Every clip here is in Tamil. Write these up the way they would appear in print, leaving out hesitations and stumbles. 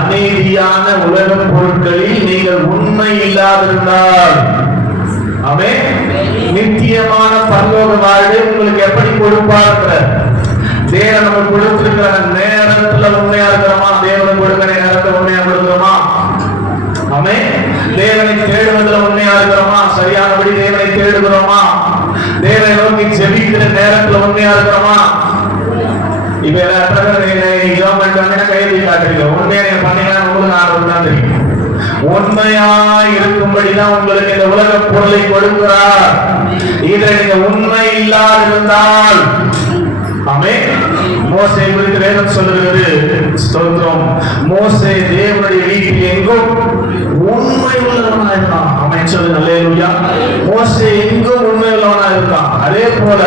அநீதியான உலக பொருட்களில் நீங்கள் உண்மை இல்லாதிருந்தால் நித்தியமான பரலோக வாழ்வை உங்களுக்கு எப்படி கொடுப்பார்? தேவன் நமக்கு கொடுத்திருக்கிற நேரத்துல உண்மையா இருக்கிறோமா? தேவனுக்கு கொடுக்கிற நேரத்தை உண்மையா கொடுக்கிறோமா? தேவனை தேடுவதில் உண்மையா இருக்கிறோமா? சரியானபடி தேவனை தேடுகிறோமா? தேவனை நோக்கி ஜெபிக்கிற நேரத்துல உண்மையா இருக்கிறோமா? இப்ப கையெழுதி காட்டுறீங்க, உண்மையா நீங்க பண்ணீங்கன்னா உங்களுக்கு நான் தெரியும். உண்மையா இருக்கும்படிதான் உங்களுக்கு இந்த உலக பொருளை கொடுக்கிறார். இதை நீங்க உண்மை இல்லாதிருந்தால் மோசே குறித்து வேதம் சொல்லுகிறது. ஸ்தோத்திரம். மோசே தேவனுடைய வீட்டில் எங்கும் உண்மை உள்ளவனா இருக்கான். சொல்லுங்க அல்லேலூயா. மோசே எங்கும் உண்மை உள்ளவனா இருக்கான். அதே போல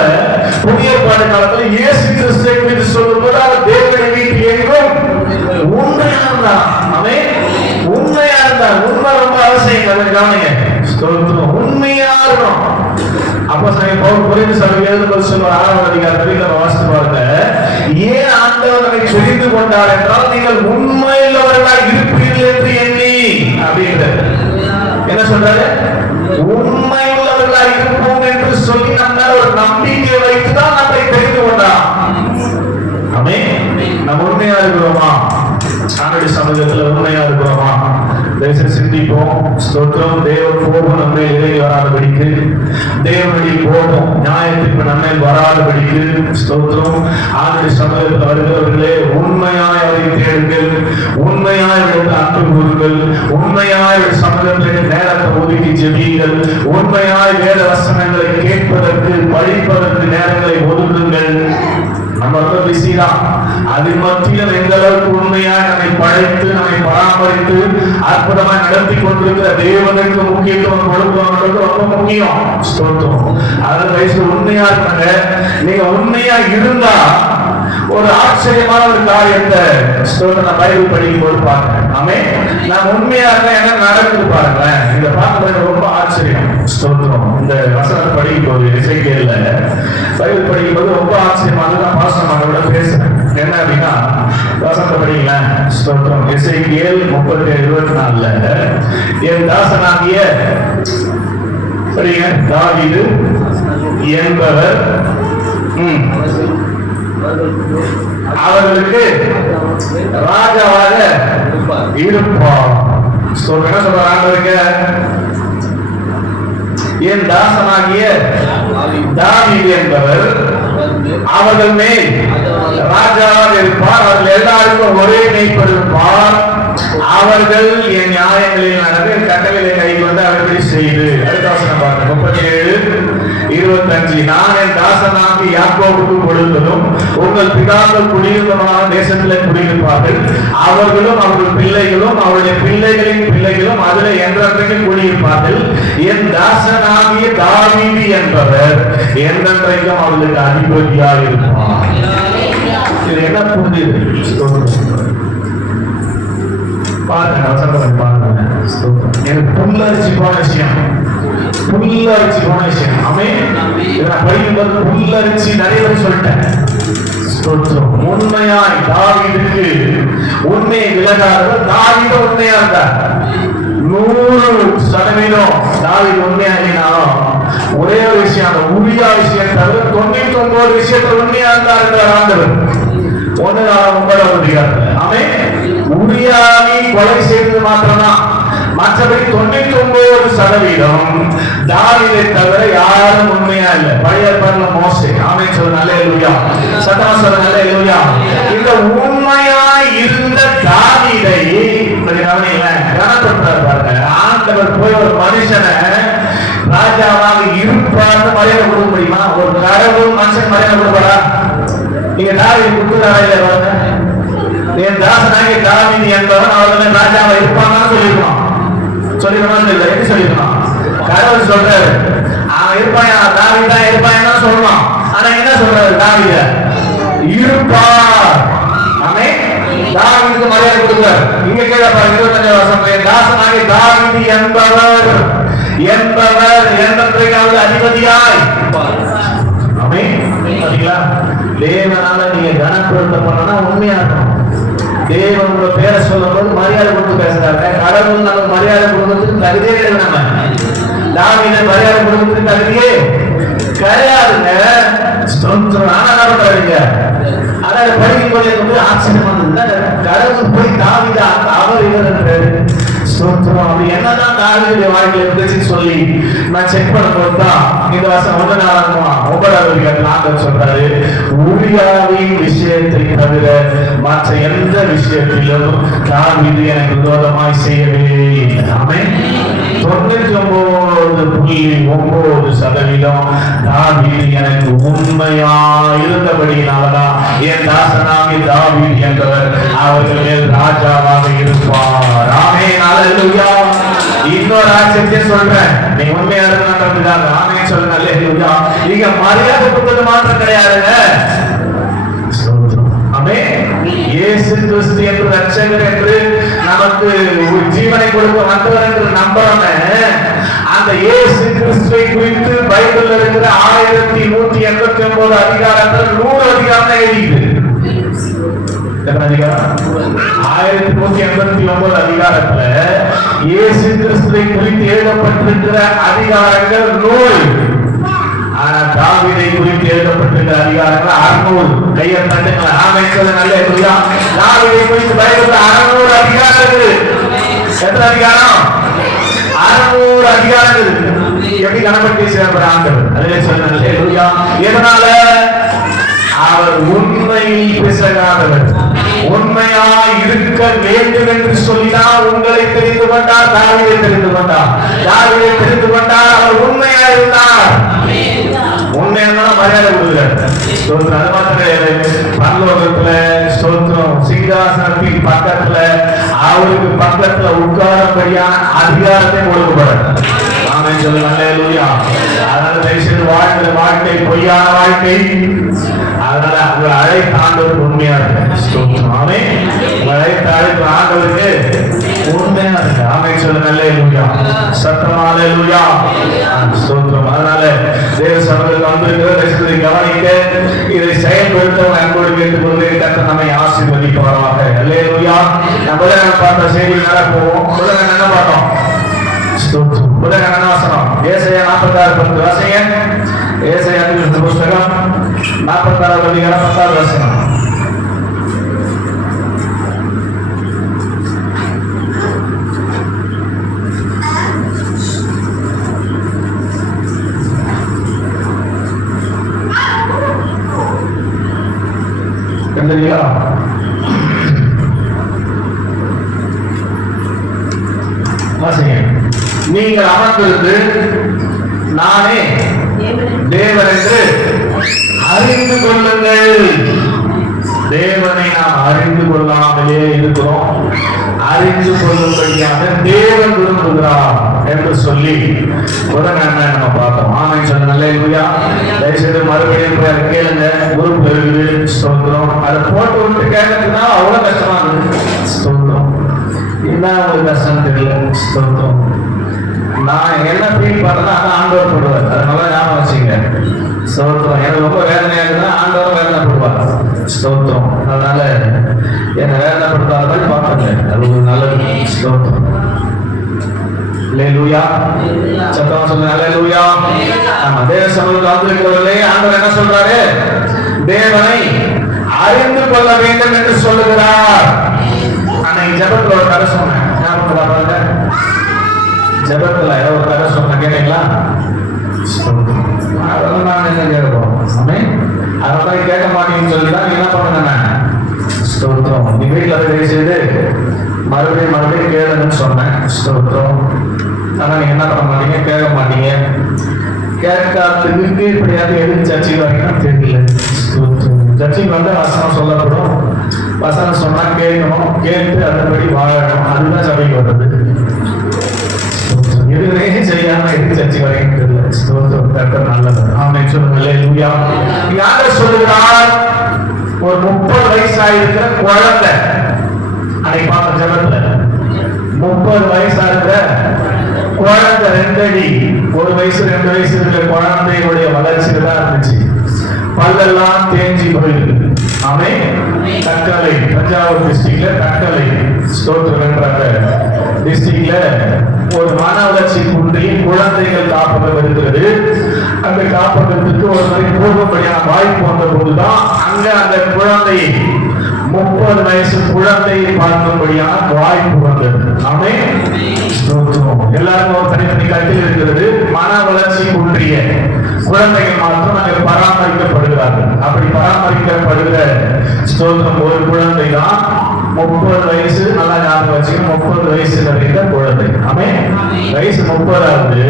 புதிய ஏற்பாடு காலத்துல இயேசு கிறிஸ்துவை குறித்து சொல்லும்போது அவர் தேவனுடைய வீட்டில் எங்கும் உண்மையா இருந்தான். உண்மையா இருந்தார். உண்மை ரொம்ப அவசியம். கவனிங்க. ஸ்தோத்திரம். உண்மையா இருக்கணும். அப்போ பவுல் கொரிந்து சபைக்கு எழுதும்போது சொல்லுவார், 6ஆம் அதிகாரத்தில் வாசித்து பாருங்க. ஏன் ஆண்டவர் நம்மை தெரிந்து கொண்டார் என்றால் நீங்கள் உண்மையுள்ளவர்களாக இருப்பீர்கள் என்று எண்ணி அப்படின்றார். என்ன சொல்றாரு? உண்மையுள்ளவர்களாக இருப்போம் என்று சொல்லி நம்ம ஒரு நம்பிக்கை வைத்துதான் நம்மை தெரிந்து கொண்டார். நம்ம உண்மையா இருக்கிறோமா? ஆண்டுடைய சமூகத்துல உண்மையா இருக்கிறோமா? சிந்திப்போம். ஸ்தோத்திரம். தேவ கோபம் நம்மை இறங்கி வராதபடிக்கு, தேவனுடைய கோபம் நியாயத்திற்கு நம்மை வராதபடிக்கு ஸ்தோத்திரம். ஆண்டுடைய சமூகத்தில் வருகிறவர்களே உண்மையாய் அவரை தேடுங்கள், உண்மையாய் அன்பு கூறுங்கள், உண்மையாய் சமூகத்திற்கு நேரத்தை ஒதுக்கி ஜெபியுங்கள், உண்மையாய் வேத வசனங்களை கேட்பதற்கு படிப்பதற்கு நேரங்களை ஒதுக்குங்கள். நம்ம ரொம்ப பிஸிதான். அது மத்தியில் எந்த அளவுக்கு உண்மையாக நம்மை படைத்து நம்மை பராமரித்து அற்புதமாக நடத்தி கொண்டிருக்கிற தேவனுக்கு முக்கியத்துவம் கொடுக்கணும் ரொம்ப முக்கியம். அதனால வயசுல உண்மையா இருக்காங்க. நீங்க உண்மையா இருந்தா ஒரு ஆச்சரியமான ஒரு காரியத்தை பைபிள் படிக்கும் போது பாருங்க. நான் உண்மையா இருந்தா என்ன நடக்குது பாருங்களேன். இந்த பார்க்க ரொம்ப ஆச்சரியம். ஸ்தோத்திரம். இந்த வசனத்தை படிக்கும் போது எசேக்கியேல்ல பைபிள் படிக்கும் போது ரொம்ப ஆச்சரியமாக நான் பாசனோட பேசுறேன். என்ன அப்படின்னா வசனத்தை படிங்களேன். ஸ்தோத்திரம். எசேக்கியேல் 37:24 என் தாசனாகிய படிங்க தாவீது என்பவர் அவர்களுக்கு ராஜாவாக இருப்பார். என்ன சொல்றாங்க? என் தாசனாகிய தாவீது என்பவர் அவர்கள் மேல் ராஜாவாக இருப்பார். அவர்கள் எல்லாருக்கும் ஒரே மேய்ப்பர் இருப்பார். அவர்கள் என் நியாயங்களில் நடந்து கட்டளையை கை கொண்டு அவர்களை செய்து. அடுத்த வசனம் பாருங்க. 37:25 நான் என் தாசனாகி யாக்கோபுக்கு கொடுத்ததும் உங்கள் பிதாக்கள் குடியிருந்தமான தேசத்தில் குடியிருப்பார்கள். அவர்களும் அவர்கள் பிள்ளைகளும் அவருடைய பிள்ளைகளின் பிள்ளைகளும் அதில் என்றென்றைக்கு குடியிருப்பார்கள். என் தாசனாகிய தாவீது என்பவர் என்றென்றைக்கும் அவர்களுக்கு அதிபதியாக இருப்பார். இது என்ன புரியுது? பாருங்க பாருங்க. எனக்கு புல்லரிச்சு போன விஷயம், புல்லரிச்சு போன விஷயம். படிக்கும்போது புல்லரிச்சு நிறைய பேர் சொல்லிட்டேன். உண்மையாய் தாவீதுக்கு உண்மையை விலகாதவர். தாவீது உண்மையா இருந்தார். 100% தாவீது உண்மையாகினாலும் ஒரே ஒரு விஷயம், அந்த உரியா விஷயம் தவிர 99 விஷயத்துல உண்மையா இருந்தார் என்றார் ஆண்டவர். 1:9 அதிகாரத்துல உரியாவை கொலை செய்தது மாத்திரம்தான். மற்றபடி 99% தாவீதை தவிர யாரும் உண்மையா இல்லை. பழைய ஏற்பாடுல மோசே. ஆமென் சொல்லுங்க அல்லேலூயா. சத்தமா சொல்லுங்க அல்லேலூயா. இந்த உண்மையாய் இருந்த தாவீதை கனப்படுத்துறார் பாருங்க. ஆண்டவர் போய் ஒரு மனுஷனை ராஜாவாக இருப்பார்னு மரியாதை கொடுக்க முடியுமா? ஒரு கடவுள் மனுஷன் மரியாதை கொடுப்பாரா? நீங்க தாவீதை கொடுக்குறாரா இல்ல? என் தாசனாகிய தாவீது என்பவன் அவர்கள் ராஜாவா இருப்பாங்கன்னு சொல்லிருக்கோம். சொல்லிருக்கோம் இல்ல? எப்படி சொல்லிருக்கோம்? கடவுள் சொல்றாரு அவன் இருப்பான், தாவீதா இருப்பான் சொல்லணும். ஆனா என்ன சொல்றாரு? தாவீத இருப்பார். தாவீதுக்கு மரியாதை கொடுக்கிறார். இங்க கேட்க பாருங்க 25 வருஷம். என் தாசனாகிய தாவீது என்பவர் என்றென்றைக்கு அதிபதியாய். தேவனால நீங்க கனப்படுத்தப்படனா உண்மையா இருக்கணும். தேவன் உங்க பேரை சொல்லும் போது மரியாதை கொடுத்து பேசுறாங்க. கடவுள் நம்ம மரியாதை கொடுக்கறதுக்கு தகுதியே கிடையாது. நம்ம தாவீதை மரியாதை கொடுக்கறதுக்கு தகுதியே கிடையாதுங்க. அதாவது படிக்கும் போது எனக்கு ஆச்சரியம் வந்தது. கடவுள் போய் தாவீதை அவர் இவர் என்று ஸ்தோத்திரம். அப்படி என்னதான் தாவீதுடைய வாழ்க்கையில இருந்துச்சுன்னு சொல்லி நான் செக் பண்ணும்போது தான் இந்த வருஷம் 9 சொல்றாரு, ஊரியாவின் விஷயத்தை தவிர மற்ற எந்த விஷயத்திலும் தாவீது எனக்கு விரோதமாய் செய்யவே இல்லை. ஆமென். 99.9% தாவீது எனக்கு உண்மையா இருந்தபடியினாலதான் என் தாசனாகி தாவீது என்பவர் அவர்கள் மேல் ராஜாவாக இருப்பார். ஆமென். அல்லேலூயா. இன்னொரு ஆச்சரியத்தை சொல்றேன், நீ உண்மையா இருக்கணும்ன்றதுக்காக ஆமென் சொல்லுங்க. அல்லேலூயா. இங்க மரியாதை கொடுத்தது மாத்திரம் கிடையாதுங்க. ஆமென். இயேசு கிறிஸ்து என்று ரட்சகர் என்று நமக்கு ஜீவனை கொடுக்க வந்தவர் என்று நம்புறோம். அந்த இயேசு கிறிஸ்துவை குறித்து பைபிள்ல இருக்கிற 1189 அதிகாரங்கள் 100 அதிகாரம் எழுதியிருக்கு. எத்தனை அதிகாரம்? 1189 அதிகாரத்துல இயேசு கிறிஸ்துவை குறித்து எழுதப்பட்டிருக்கிற அதிகாரங்கள் 100. ஆனா தாவீதை குறித்து எழுதப்பட்டிருக்கிற அதிகாரங்கள் 600. கையை தட்டுங்களா? ஆமென் சொல்லுங்க. அல்லேலூயா. தாவீதை குறித்து பைபிள்ல 600 அதிகாரங்கள். எத்தனை அதிகாரம்? 600 அதிகாரங்கள். எப்படி கணப்பட்டி செய்யப்படுற ஆண்டவர்? அதிலே சொல்லுங்க. அல்லேலூயா. எதனால? அவர் உண்மையில் பிசகாதவர், உண்மையா இருக்க வேண்டும் என்று சொல்லிதான் உங்களை தெரிந்து கொண்டார். தாவீதை தெரிந்து கொண்டார். தாவீதை தெரிந்து கொண்டார். அவர் உண்மையா இருந்தார். உண்மையான மரியாதை கொடுக்கிறார். ஸ்தோத்திரம். அது மாத்திரம் கிடையாது, பரலோகத்துல ஸ்தோத்திரம் சிங்காசனத்தின் பக்கத்துல அவருக்கு பக்கத்துல உட்காரப்படியான அதிகாரத்தை கொடுக்கப்படுறார். ஆமென் சொல்லுங்க. அல்லேலூயா. அதனால தயவுசெய்து வாழ்க்கை வாழ்க்கை பொய்யான வாழ்க்கை. அதனால உங்களை அழைத்த ஆண்டவருக்கு உண்மையா இருக்கு. ஆமென். அழைத்த அழைப்பு ஆண்டவருக்கு உண்மையா இருக்கு. ஆமென் சொல்லுங்க. அல்லேலூயா. சத்தமா அல்லேலூயா. ஸ்தோத்திரம். அதனால தேவ சபையில் வந்திருக்கிற தேசத்தை கவனிக்க, இதை செயல்படுத்தவும் அன்போடு கேட்டுக்கொண்டு கர்த்தர் நம்மை ஆசீர்வதிப்பாராக. அல்லேலூயா. நம்ம பார்த்த செய்தி நடப்போம். முதல்ல என்ன பார்த்தோம்? முதல்ல என்ன வசனம்? ஏசாயா 46:10 வாசிங்க. ஏசாயா புஸ்தகம் 46 அதிகாரம் 10 வசனம். கண்டறியா? வாசிங்க. நீங்கள் அமர்ந்திருந்து நானே தேவன் என்று அறிந்து கொள்ளுங்கள். தேவனை நாம் அறிந்து கொள்ளாமலே இருக்கிறோம். அறிந்து கொள்ளும்படியாக தேவன் விரும்புகிறார் என்று சொல்லி முதல் நன்மை நம்ம பார்த்தோம். ஆமென் சொல்லுங்க. அல்லேலூயா. தயவுசெய்து மறுபடியும் போய் கேளுங்க. குரூப் இருக்குது. ஸ்தோத்திரம். அதை போட்டு விட்டு கேட்கறதுனா அவ்வளவு கஷ்டமா இருக்கு. ஸ்தோத்திரம். என்ன ஒரு கஷ்டம் தெரியல. ஸ்தோத்திரம். நான் என்ன ஃபீல் பண்றேன்னா அதான் ஆண்டவர் போடுவார். அதனால ஞாபகம் வச்சுங்க. ஸ்தோத்திரம். எனக்கு ரொம்ப வேதனையா இருக்குன்னா ஆண்டவர் வேதனைப்படுவார். ஸ்தோத்திரம். அதனால என்னை வேதனைப்படுத்தாத மாதிரி பார்த்துங்க. அது ஒரு நல்லது. ஸ்தோத்திரம். அல்லேலூயா. சத்தமா சொல்லுங்க. அல்லேலூயா. நம்ம தேவ சமூகத்தில் வந்திருக்கிறவர்களே ஆண்டவர் என்ன சொல்றாரு? தேவனை அறிந்து கொள்ள வேண்டும் என்று சொல்லுகிறார். அன்னைக்கு ஜெபத்துல ஒரு கதை சொன்னேன். ஞாபகம் பாருங்க. ஜெபத்துல ஒரு கதை சொன்ன கேட்டீங்களா? அதெல்லாம் நான் என்ன கேட்போம். அதெல்லாம் கேட்க மாட்டீங்கன்னு சொல்லிதான் என்ன பண்ணுங்க. ஸ்தோத்திரம். நீ வீட்டுல போய் செய்து மறுபடியும் கேளுன்னு சொன்னேன். ஸ்தோத்திரம். ஆனா நீங்க என்ன பண்ண மாட்டீங்க, கேட்க மாட்டீங்க. கேட்காததுக்கு இப்படியாவது எதுக்கு சர்ச்சைக்கு வரீங்கன்னா தெரியல. சர்ச்சைக்கு வந்து வசனம் சொல்லப்படும். வசனம் சொன்னா கேட்கணும், கேட்டு அதன்படி வாழணும். அதுதான் சபைக்கு வர்றது. இதுவே சரியான எதுக்கு சர்ச்சைக்கு வரீங்கன்னு தெரியல. ஸ்தோத்திரம். நல்லது. ஆமென் சொல்லுங்க. அல்லேலூயா. யார் சொல்லுகிறார்? ஒரு 30 வயசாயிருக்கிற குழந்தை. அன்னைக்கு பார்த்த ஜெபத்துல 30 வயசா இருக்கிற குழந்தை 2 அடி 1 வயசு 2 வயசு இருக்கிற குழந்தையுடைய வளர்ச்சியில தான் இருந்துச்சு. பல்லெல்லாம் தேஞ்சி போயிருக்கு. ஆமென். தக்கலை தஞ்சாவூர் டிஸ்ட்ரிக்ட்ல தக்கலை ஸ்தோத்திரம் என்ற டிஸ்ட்ரிக்ட்ல ஒரு மன வளர்ச்சி குன்றி குழந்தைகள் காப்பகம் இருக்கிறது. அந்த காப்பகத்துக்கு ஒரு முறை போகும்படியான வாய்ப்பு வந்த போதுதான் அங்க அந்த குழந்தை 30 வயசு குழந்தையை பார்க்கும்படியான வாய்ப்பு வந்தது. ஆமென். எல்லாரும் ஒரு தனித்தனி கட்டில் இருக்கிறது. மன வளர்ச்சி குன்றிய குழந்தைகள் மாத்திரம் அங்கே பராமரிக்கப்படுகிறார்கள். அப்படி பராமரிக்கப்படுகிற ஸ்தோத்திரம் ஒரு குழந்தை தான் 30 வயசு. நல்லா ஞாபகம் வச்சுக்கணும், 30 வயசு நிறைந்த குழந்தை. ஆமென். வயசு 30 ஆகுது,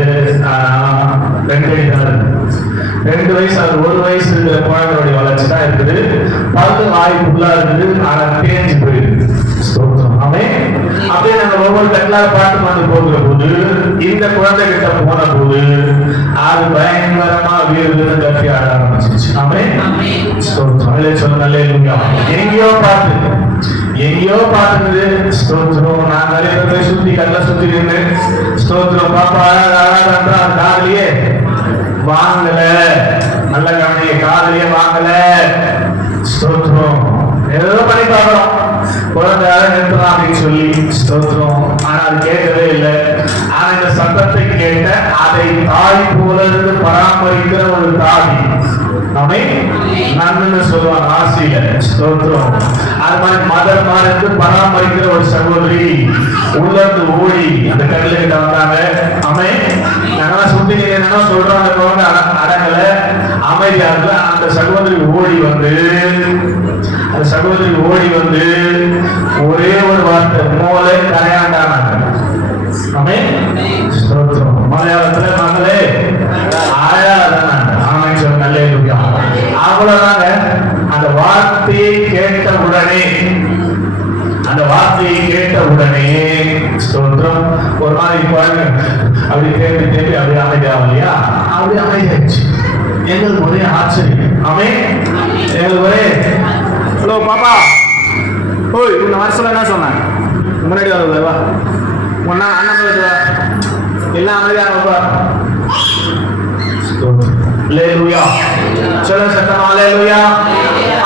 2 வயசு ஆகுது. 1 வயசு இருக்கிற குழந்தையுடைய வளர்ச்சி தான் இருக்குது. பல்லு வாய் ஃபுல்லா இருக்குது, ஆனா தேஞ்சு போயிருக்கு. ஸ்தோத்திரம். ஆமென். அப்படியே நாங்க ஒவ்வொரு கட்டலாக பார்த்து வந்து போகிற போது இந்த குழந்தை கிட்ட போன போது அது பயங்கரமா வீடு கட்டி ஆட ஆரம்பிச்சிச்சு. ஆமென். ஸ்தோத்திரம். சொல்ல அல்லேலூயா. எங்கேயோ பார்த்துது. ஸ்தோத்திரம். நான் நிறைய பேர் சுத்தி கல்ல சுத்தி நின்று ஸ்தோத்திரம் பாப்பா அழகா காதலியே வாங்கல, நல்ல கவனிய காதலியே வாங்கல. ஸ்தோத்திரம். ஏதோ பண்ணி பார்க்கிறோம், குழந்தை நிறுத்தலாம் அப்படின்னு சொல்லி. ஸ்தோத்திரம். ஆனா அது கேட்கவே இல்லை. ஆனா இந்த சத்தத்தை கேட்ட அதை தாய் போல இருந்து பராமரிக்கிற ஒரு தாய் நம்மை நன்னு சொல்லுவாங்க ஆசையில. ஸ்தோத்திரம். அது மாதிரி மதர் மாதிரி இருந்து பராமரிக்கிற ஒரு சகோதரி உள்ளது ஓடி அந்த கடல கிட்ட வந்தாங்க. ஆமென். நாங்கெல்லாம் சுத்தி என்ன சொல்றோம், அந்த குழந்தை அடங்கல, அமைதியா இருக்கு. அந்த சகோதரி ஓடி வந்து ஒரே ஒரு வார்த்தை மோலே கரையாண்டானாங்க. ஆமென். ஸ்தோத்திரம். மலையாளத்துல மகளே ஆயாதானாங்க. ஆமென். சொல்லுங்க அல்லேலூயா. அவ்வளவுதாங்க. அந்த வார்த்தையை கேட்ட உடனே ஸ்தோத்திரம் ஒரு மாதிரி குழந்தை அப்படி தேடி அப்படி அமைதியாகலையா, அப்படி அமைதியாச்சு. எங்களுக்கு ஒரே ஆச்சரியம். ஆமென். எங்களுக்கு ஒரே ஹலோ பாப்பா ஓய் உன்னை வர சொல்ல என்ன சொன்னேன், முன்னாடி வருவா ஒன்னா அண்ணன் போயிட்டு வா, எல்லாம் அமைதியானப்பா. அல்லேலூயா. சொல்ல சத்தமா அல்லேலூயா.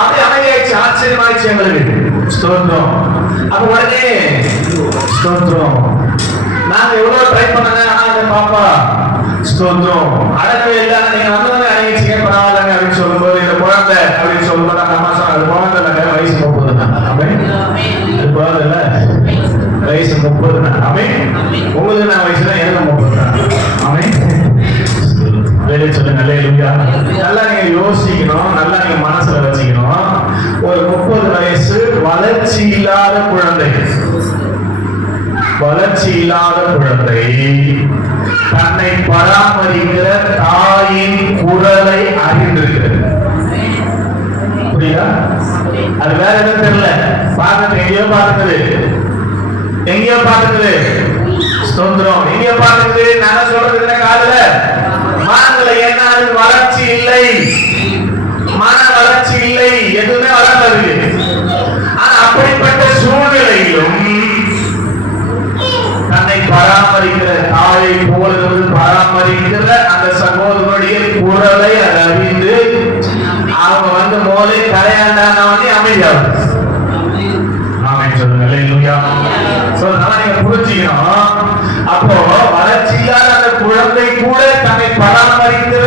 அப்படி அமைதியாச்சு, ஆச்சரியமாயிடுச்சு எங்களுக்கு. ஸ்தோத்திரம். அப்ப உடனே ஸ்தோத்திரம் நாங்க எவ்வளவு ட்ரை பண்ணாங்க, ஆனா பாப்பா ஸ்தோத்திரம் அடக்கவே இல்லை. நீங்க வந்தவங்க அணிச்சிங்க பரவாயில்லைங்க அப்படின்னு சொல்லும்போது இந்த குழந்தை அப்படின்னு சொல்லும்போது அந்த அம்மா சொன்ன அது குழந்தை இல்லை, வயசு 30 தான். அது குழந்தை இல்லை, வயசு 30 தான். உங்களுக்கு நான் வயசுல எனக்கு 30 தான். வேலை சொல்லுங்க அல்லேலூயா. நல்லா நீங்க யோசிக்கணும், நல்லா நீங்க மனசுல வச்சுக்கணும். ஒரு 30 வயசு வளர்ச்சி இல்லாத குழந்தை தன்னை பராமரிக்கிற தாயின் குரலை அறிந்திருக்கிறது. புரியுதா? அது வேற எதுவும் தெரியல. பார்த்து எங்கேயோ பார்த்துக்குது. ஸ்தோத்திரம். எங்கேயோ பார்த்துக்குது. நான் சொல்றது காதுல மனதுல என்ன வளர்ச்சி இல்லை, மன வளர்ச்சி இல்லை, எதுவுமே வளர்ந்தது. ஆனா அப்படிப்பட்ட சூழ்நிலையிலும் தன்னை பராமரிக்கிற தாயை போல பராமரிக்கிற அந்த சகோதரனுடைய குரலை அறிந்து அவங்க மோலே கரையாண்டானே அமைதியாகும். ஆமென். சொல்லுங்க அல்லேலூயா. நீங்க புரிஞ்சுக்கணும். அப்போ வளர்ச்சியால் அந்த குழந்தை கூட தன்னை பராமரிக்கிற,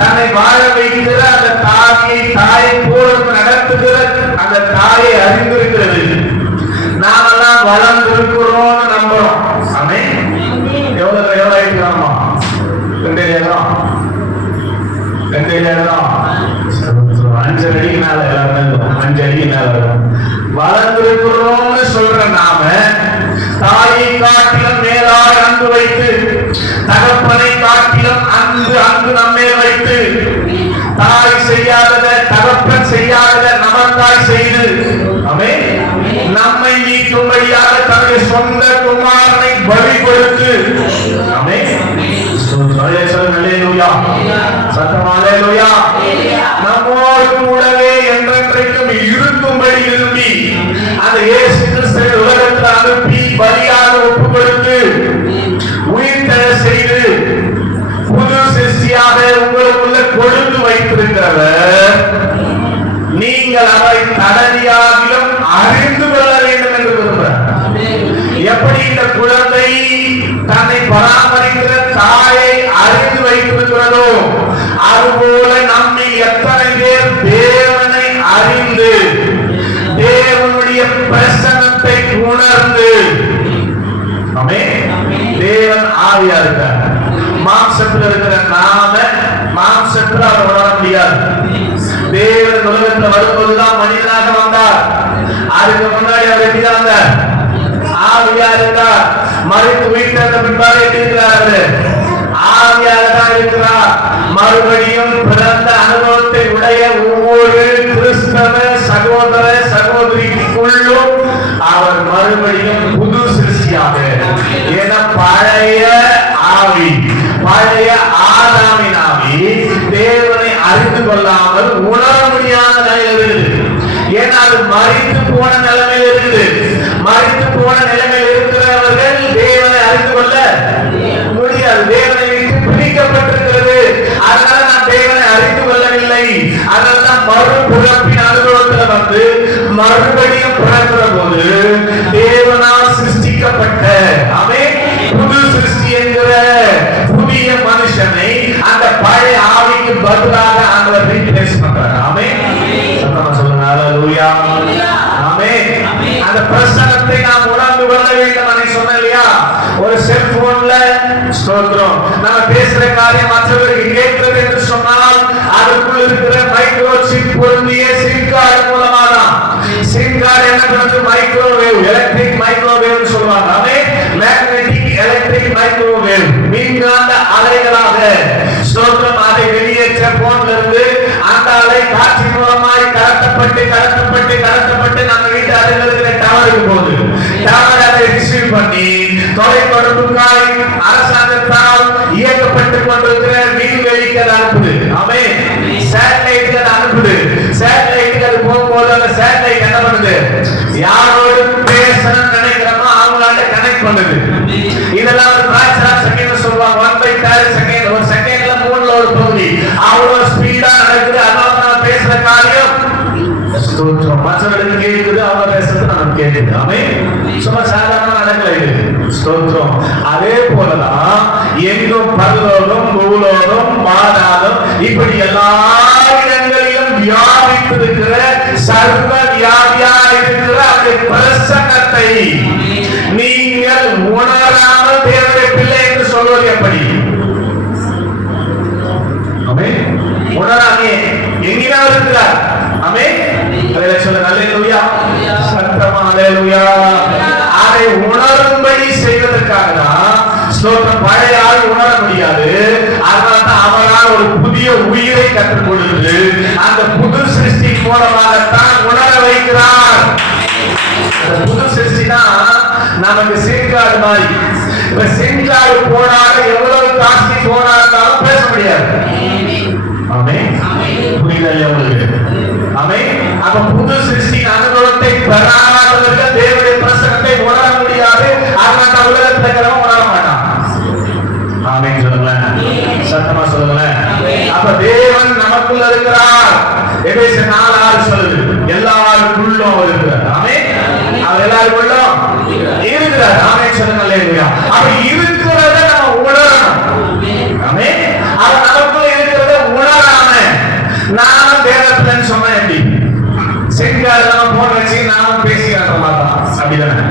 தன்னை வாழ வைக்கிற அந்த தாயை போல நடத்துகிற அந்த தாயை அறிந்திருக்கிறது. நாமெல்லாம் வளர்ந்திருக்கிறோம் நம்புறோம். ஆமென். எவ்வளவு ஆயிடுமா? 2 ஏழம் 5 அடிக்கு மேல எல்லாரும் 5 அடிக்கு மேல வளர்ந்திருக்கிறோம்னு சொல்ற நாம தாயை காட்டிலும் மேலாக அன்பு வைத்து, தகப்பனை காட்டிலும் அன்பு நம்மே வைத்து, தாய் செய்யாதத தகப்பன் செய்யாதத நமக்காய் செய்து நம்மை நீக்கும்படியாக தன்னுடைய சொந்த குமாரனை பலி கொடுத்து நம்மோடு கூடவே என்றென்றைக்கும் இருக்கும்படி விரும்பி அந்த இயேசு கிறிஸ்துவை உலகத்தில் அனுப்பி பலியாக ஒப்பு கொடுத்து உயிர்த்தெழ செய்து புது சிருஷ்டியாக உங்களுக்குள்ள கொடுத்து வைத்திருக்கிறவர். நீங்கள் அதுபோல நம்மை எத்தனை பேர் தேவனை அறிந்து தேவனுடைய பிரசன்னத்தை உணர்ந்து, தேவன் ஆவியா இருக்கார். மாம்சத்தில் இருக்கிற நாம மாம்சத்தில் அவர் உணர முடியாது. தேவன் உலகத்தில் வரும்போதுதான் மனிதனாக வந்தார். அதுக்கு முன்னாடி அவர் எப்படிதான் வந்தார்? ஆவியா இருந்தார். மறித்து உயிர்த்தெழுந்த பின்பாக இருக்கிறார். ஆவியாக தான் இருக்கிறார். மறுபடியும் பிறந்த அனுபவத்தை உடைய ஒவ்வொரு கிறிஸ்தவ சகோதர சகோதரிக்குள்ளும் அவர் மறுபடியும் புது சிருஷ்டியாக, என பழைய ஆவி, பழைய ஆதாமின் ஆவி தேவனை அறிந்து கொள்ளாமல் உணர முடியாத நிலையில் இருக்குது. ஏன்னா அது மறித்து போன நிலைமையில் இருக்குது. மறித்து போன நிலைமையில் இருக்கிறவர்கள் தேவனை அறிந்து கொள்ள முடியாது. தேவனை விட்டு பிரிக்கப்பட்டிருக்கிறது. அதனால நான் தேவனை அறிந்து கொள்ளவில்லை. அதனால்தான் மறுபிறப்பின் அனுபவத்தில் வந்து மறுபடியும் பிறக்கிற போது தேவனால் சிருஷ்டிக்கப்பட்ட புது சிருஷ்டி என்கிற புதிய மனுஷனை அந்த பழைய ஆவிக்கு பதிலாக ஆண்டவர் ரீப்ளேஸ் பண்றார். சொல்லுங்க ஹல்லேலூயா. அந்த பிரசன்னத்தை நாம் உணர்ந்து கொள்ள வேண்டும். நான் சொன்னேன் இல்லையா, ஒரு செல்போன்ல ஸ்தோத்திரம் நம்ம பேசுற காரியம் மற்றவருக்கு கேட்கிறது என்று சொன்னால் அதுக்குள் இருக்கிற மைக்ரோ சிப் பொருந்திய சிம் கார்டு மூலமா தான். சிம் கார்டு என்ன பண்ணுது? மைக்ரோவேவ், எலக்ட்ரிக் மைக்ரோவேவ் சொல்லுவாங்க. மேக்னெட்டிக் எலக்ட்ரிக் மைக்ரோவேவ், மின்காந்த அலைகளாக ஸ்தோத்திரம் அதை வெளியேற்ற போன்ல இருந்து அந்த அலை காட்சி மூலமாய் கடத்தப்பட்டு கடத்தப்பட்டு கடத்தப்பட்டு நம்ம வீட்டு அருகில் இருக்கிற டவருக்கு போகுது. டவர் அதை ரிசீவ் பண்ணி தொலைத்தொடர்புக்காய் அரசாங்கத்தால் இயக்கப்பட்டு கொண்டிருக்கிற விண்வெளிக்கு அது அனுப்புது. சேட்டலைட் அனுப்புது. சேட்டலைட் அது போகும்போது அந்த சேட்டலைட் என்ன பண்ணுது? யாரோடு பேசணும்னு நினைக்கிறோமோ அவங்களால கனெக்ட் பண்ணுது. இதெல்லாம் ஒரு fraction of second சொல்லுவாங்க. 1/10 செகண்ட். ஒரு செகண்ட்ல மூணுல ஒரு பகுதி. அவ்வளவு ஸ்பீடா நடக்குது. அதனால நான் பேசுற காரியம் மற்றவர்களுக்கு கேட்குது, அவங்க பேசுறது நமக்கு கேட்குது. சும்மா சாதாரண நடக்கல இது. ஸ்தோத்திரம். அதே போலதான் எங்கும் பரலோகம் பூலோகம் மாதாளம் இப்படி எல்லா இடங்களிலும் வியாபித்திருக்கிற சர்வ வியாபியா இருக்கிற அந்த பிரசன்னத்தை நீங்கள் உணராமல் தேவனுடைய பிள்ளை என்று சொல்வது எப்படி? உணராமே எங்கினாவது இருக்கிறார். சொல்லுங்க ஹல்லேலூயா. சத்தமா ஹல்லேலூயா. அதை உணரும்படி செய்வதற்காக தான் ஸ்தோத்திரம். பழைய ஆள் உணர முடியாது. அதனால்தான் அவரால் ஒரு புதிய உயிரை கற்றுக் கொடுத்து அந்த புது சிருஷ்டி மூலமாகத்தான் உணர வைக்கிறார். புது சிருஷ்டினா நமக்கு சிங்காடு மாதிரி. இப்ப சிங்காடு போனால எவ்வளவு காஸ்ட்லி போனா இருந்தாலும் பேச முடியாது. புரியல உங்களுக்கு? அப்ப புது சிருஷ்டி அனுபவத்தை பெறாதவர்கள் தேவனுடைய பிரசன்னத்தை உணர முடியாது. அதனால உலகத்தில் இருக்கிறவங்க உணர மாட்டான். சொல்லுங்களேன், சத்தமா சொல்லுங்களேன். அப்ப தேவன் நமக்குள்ள இருக்கிறார். எபேசியர் 4:6 சொல்லுது, எல்லாருக்குள்ளும் அவர் இருக்கிறார். அவர் எல்லாருக்குள்ளும் இருக்கிறார். சொல்லுங்க ஹல்லேலூயா. அப்ப இருக்கிறத நம்ம உணரணும். அது நமக்குள்ள இருக்கிறத உணராம நானும் தேவன் சொன்ன எப்படி செங்காலம் போன் வச்சு நானும் பேசி காட்ட மாட்டோம். அப்படிதானே?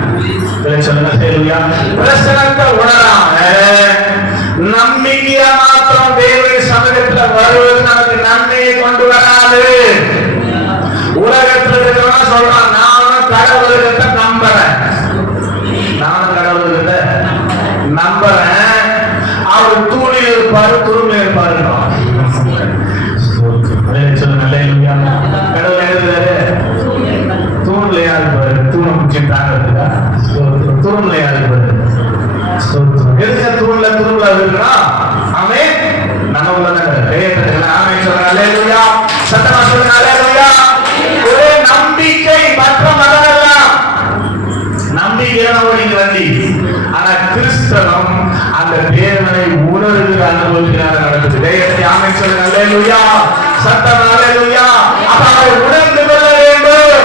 சொல்லுங்க ஹல்லேலூயா. பிரசன்னத்தை உணராம நம்பிக்கையா மாத்திரம் தேவனுடைய சமூகத்தில் வருவது நமக்கு நன்மையை கொண்டு வராது. உலகத்தில் இருக்கிறவங்க சொல்றான், நானும் கடவுளத்தை நம்புறேன், நானும் கடவுளத்தை நம்புறேன், அவர் தூணில் இருப்பாரு துரும்பில் இருப்பாரு. சொல்லுங்க ஹல்லேலூயா. கடவுள் எழுதுறாரு, தூண்ல யாரு இருப்பாரு? தூணை முக்கியம் தாங்கிறதுக்கா? தூண்ல யாரு இருப்பாரு? எதுக்கு தூண்ல துரும்புல இருக்கிறா? நம்ம சொல்லுங்க ஹல்லேலூயா. சத்தமா சொல்லுங்க ஹல்லேலூயா. ஒரே நம்பிக்கை, மற்ற மதமெல்லாம் நம்பிக்கையான நீங்க வண்டி. ஆனா கிறிஸ்தவம் அந்த தேவனை உணர்கிற அனுபவத்தினால நடக்குது. தேவனை ஆமென் சொல்லுங்க ஹல்லேலூயா. சத்தமா ஹல்லேலூயா. அப்ப அதை உணர்ந்து கொள்ள வேண்டும்.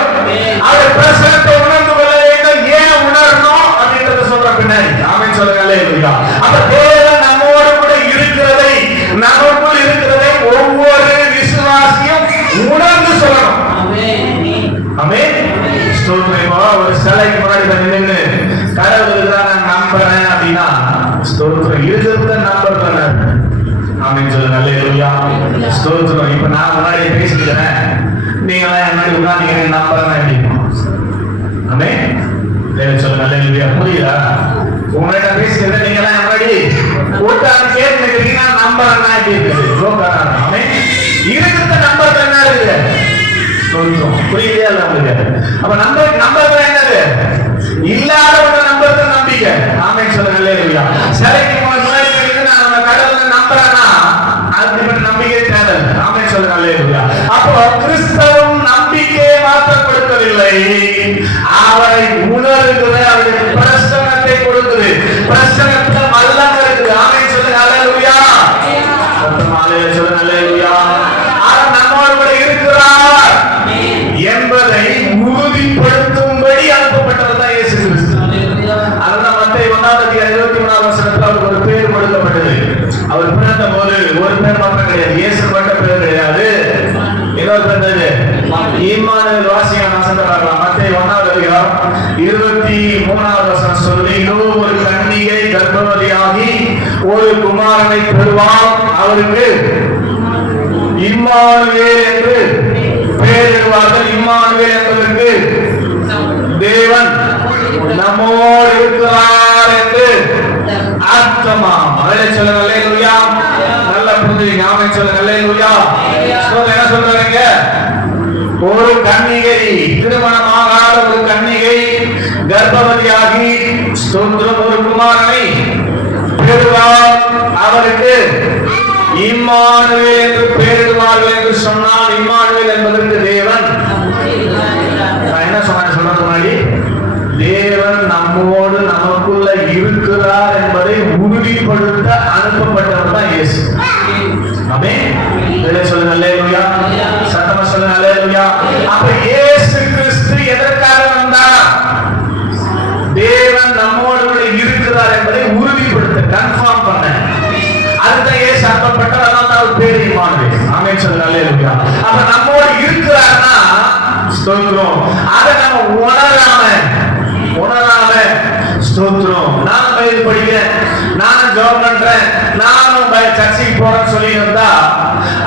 அவர் பிரசன்னத்தை உணர்ந்து கொள்ள வேண்டும். ஏன் உணரணும் அப்படின்றத சொல்ற பின்னாடி ஆமென் சொல்லுங்க ஹல்லேலூயா. அப்ப தேவன் நம்மோடு கூட இருக்கிறதை, நமக்குள் இருக்கிறதை ஒவ்வொரு சொல்லணும். ஆமென். ஸ்தோத்திரம். ஒரு சிலைக்கு முன்னாடி நின்று கடவுள் தான் நான் நம்புறேன் அப்படின்னா ஸ்தோத்திரம் இருக்கிறத நம்புறேன். ஆமென் சொல்லுங்க. அல்லேலூயா. ஸ்தோத்திரம். இப்ப நான் முன்னாடி பேசிக்கிறேன், நீங்க முன்னாடி உட்கார்ந்து நம்புறேன் அப்படின்னு. ஆமென். சொல்லுங்க. அல்லேலூயா. புரியுதா? உங்கள்கிட்ட பேசுகிறத நீங்க முன்னாடி உட்கார்ந்து கேட்டுக்கிறீங்க, நான் நம்புறேன் அப்படின்னு இருக்கிறத நம்புறது என்ன இருக்கு? புரியுதா இல்ல உங்களுக்கு? அப்ப நம்புறது என்னது? இல்லாத ஒரு நம்புறது நம்பிக்கை. ஆமென் சொல்லுங்க. அல்லேலூயா. சிலைக்கு முன்னாடி நான் கடவுளை நம்புறேன்னா அதுக்கு நம்பிக்கை தேவை. ஆமென் சொல்லுங்க. அல்லேலூயா. அப்போ கிறிஸ்தவம் நம்பிக்கையை மாற்றம் கொடுக்கவில்லை, அவரை உணர்கிறது, அவருக்கு பிரசன்னத்தை கொடுக்குது, பிரசன்னத்துல வல்லமை இருக்குது. ஆமென் சொல்லுங்க. அல்லேலூயா. சொல்லுங்க. அல்லேலூயா. அவர் நம்மோடு கூட இருக்கிறார் என்பதை உறுதிப்படுத்தும்படி அனுப்பப்பட்டவர் தான் இயேசு கிறிஸ்து. அதுதான் மத்தேயு 1:23 அவருக்கு ஒரு பேர் கொடுக்கப்பட்டது. அவர் பிறந்த போது ஒரு பேர் மாத்திரம் கிடையாது, இயேசு மட்டும் பேர் கிடையாது, இன்னொரு பேர் இம்மானுவேல். வாசிங்க, பார்க்கலாம். மத்தேயு 1:23 சொல்லி, இதோ ஒரு கன்னிகை கர்ப்பவதியாகி ஒரு குமாரனை பெறுவார், அவருக்கு இம்மானுவேல் என்று பெயரிடுவார்கள். இம்மானுவேல் என்பதற்கு தேவன் நம்மோடு இருக்கிறார் என்று அர்த்தமாம். அதை சொல்லுங்க. அல்லேலூயா. நல்ல புரிஞ்சுங்க. ஆமென் சொல்லுங்க. அல்லேலூயா. என்ன சொல்றாங்க? ஒரு கன்னிகை, திருமணமாகாத ஒரு கன்னிகை கர்ப்பவதியாகி ஸ்தோத்திரம் ஒரு குமாரனை பெறுவார், அவருக்கு இம்மானுவேல் என்று பெயரிடுவார்கள் என்று சொன்னால், இம்மானுவேல் என்பதற்கு தேவன் என்ன சொல்றது முன்னாடி? தேவன் நம்மோடு நமக்குள்ள இருக்கிறார் என்பதை உறுதிப்படுத்த அனுப்பப்பட்டவர் தான் இயேசு. ஆமென். சொல்லுங்க. அல்லேலூயா. சத்தமா சொல்லுங்க. அல்லேலூயா. அப்ப இயேசு கிறிஸ்து எதற்காக வந்தார்? தேவன் நம்மோடு இருக்கிறார் என்பதை உறுதிப்படுத்த, கன்ஃபார்ம் பண்ண. அதுதான் இயேசு அனுப்பப்பட்டார். அதனால அவர் பேர் இம்மானுவேல். ஆமென் சொல்லுங்க. அல்லேலூயா. அப்ப நம்மோடு இருக்கிறார்னா ஸ்தோத்திரம், அதை நம்ம உணராம ஸ்தோத்திரம், நான் பைபிள் படிக்கிறேன், நானும் ஜெபம் பண்றேன், நானும் சர்ச்சைக்கு போறேன்னு சொல்லி இருந்தா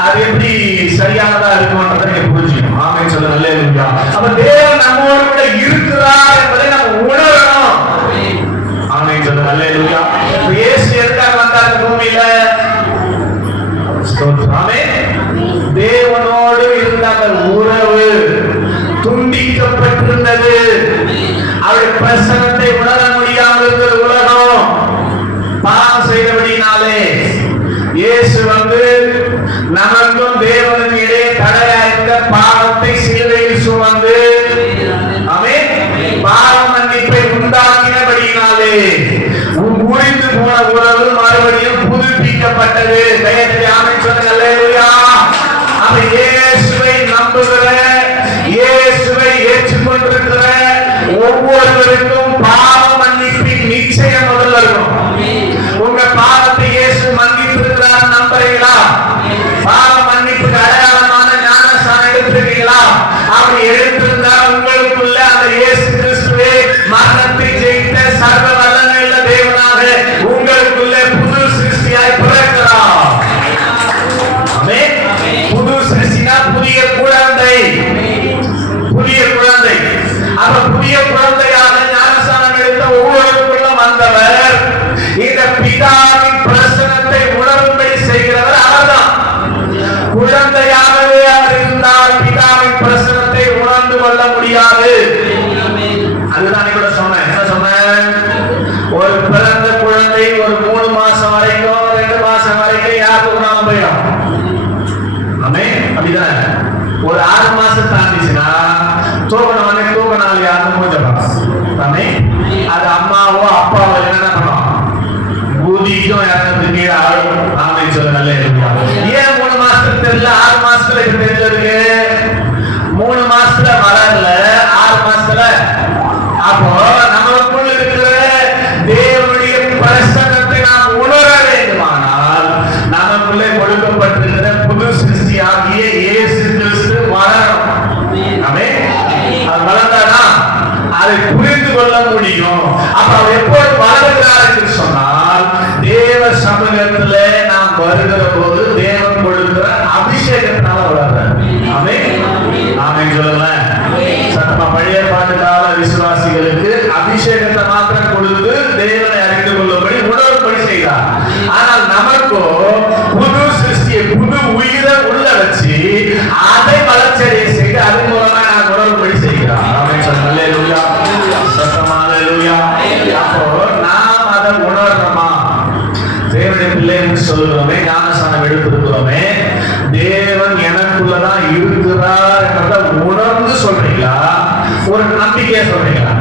அது எப்படி சரியானதா இருக்கும்ன்றதை நீங்க புரிஞ்சுக்கணும். ஆமென் சொல்லுங்க. அல்லேலூயா. அப்ப தேவன் நம்மோடு கூட இருக்கிறார் என்பதை நம்ம உணரணும். ஆமென் சொல்லுங்க. அல்லேலூயா. இயேசு எதற்காக வந்தார் பூமியில? ஸ்தோத்திரம். ஆமென். தேவனோடு இருந்த அந்த உறவு துண்டிக்கப்பட்டிருந்தது. அவருடைய பிரசன்னத்தை உணர முடியாமல் இருந்தது உலகம். பாவம் செய்தபடினாலே இயேசு வந்து நமக்கும் தேவனுக்கும் இடையே தடையா இருந்த பாவத்தை சிலுவையில் சுமந்து, ஆமென், பாவ மன்னிப்பை உண்டாக்கினபடினாலே முறிந்து போன உறவு மறுபடியும் புதுப்பிக்கப்பட்டது. கையெழுத்து. ஆமென் சொல்லுங்க. அல்லேலூயா. அப்ப இயேசுவை நம்புகிற, இயேசுவை ஏற்றுக்கொண்டிருக்கிற ஒவ்வொருவருக்கும் பாவ மன்னிப்பின் நிச்சயம் முதல்ல இருக்கும். உங்க பாவத்தை இயேசு மன்னித்து இருக்கிறார் நம்புறீங்களா? பாவ மன்னிப்புக்கு அடையாளமான ஞானஸ்நானம் எடுத்து சொல்லுகிறோமே, ஞானஸ்நானம் எடுத்திருக்கிறோமே, தேவன் எனக்குள்ளதான் இருக்கிறார் என்றத உணர்ந்து சொல்றீங்களா, ஒரு நம்பிக்கையா சொல்றீங்களா?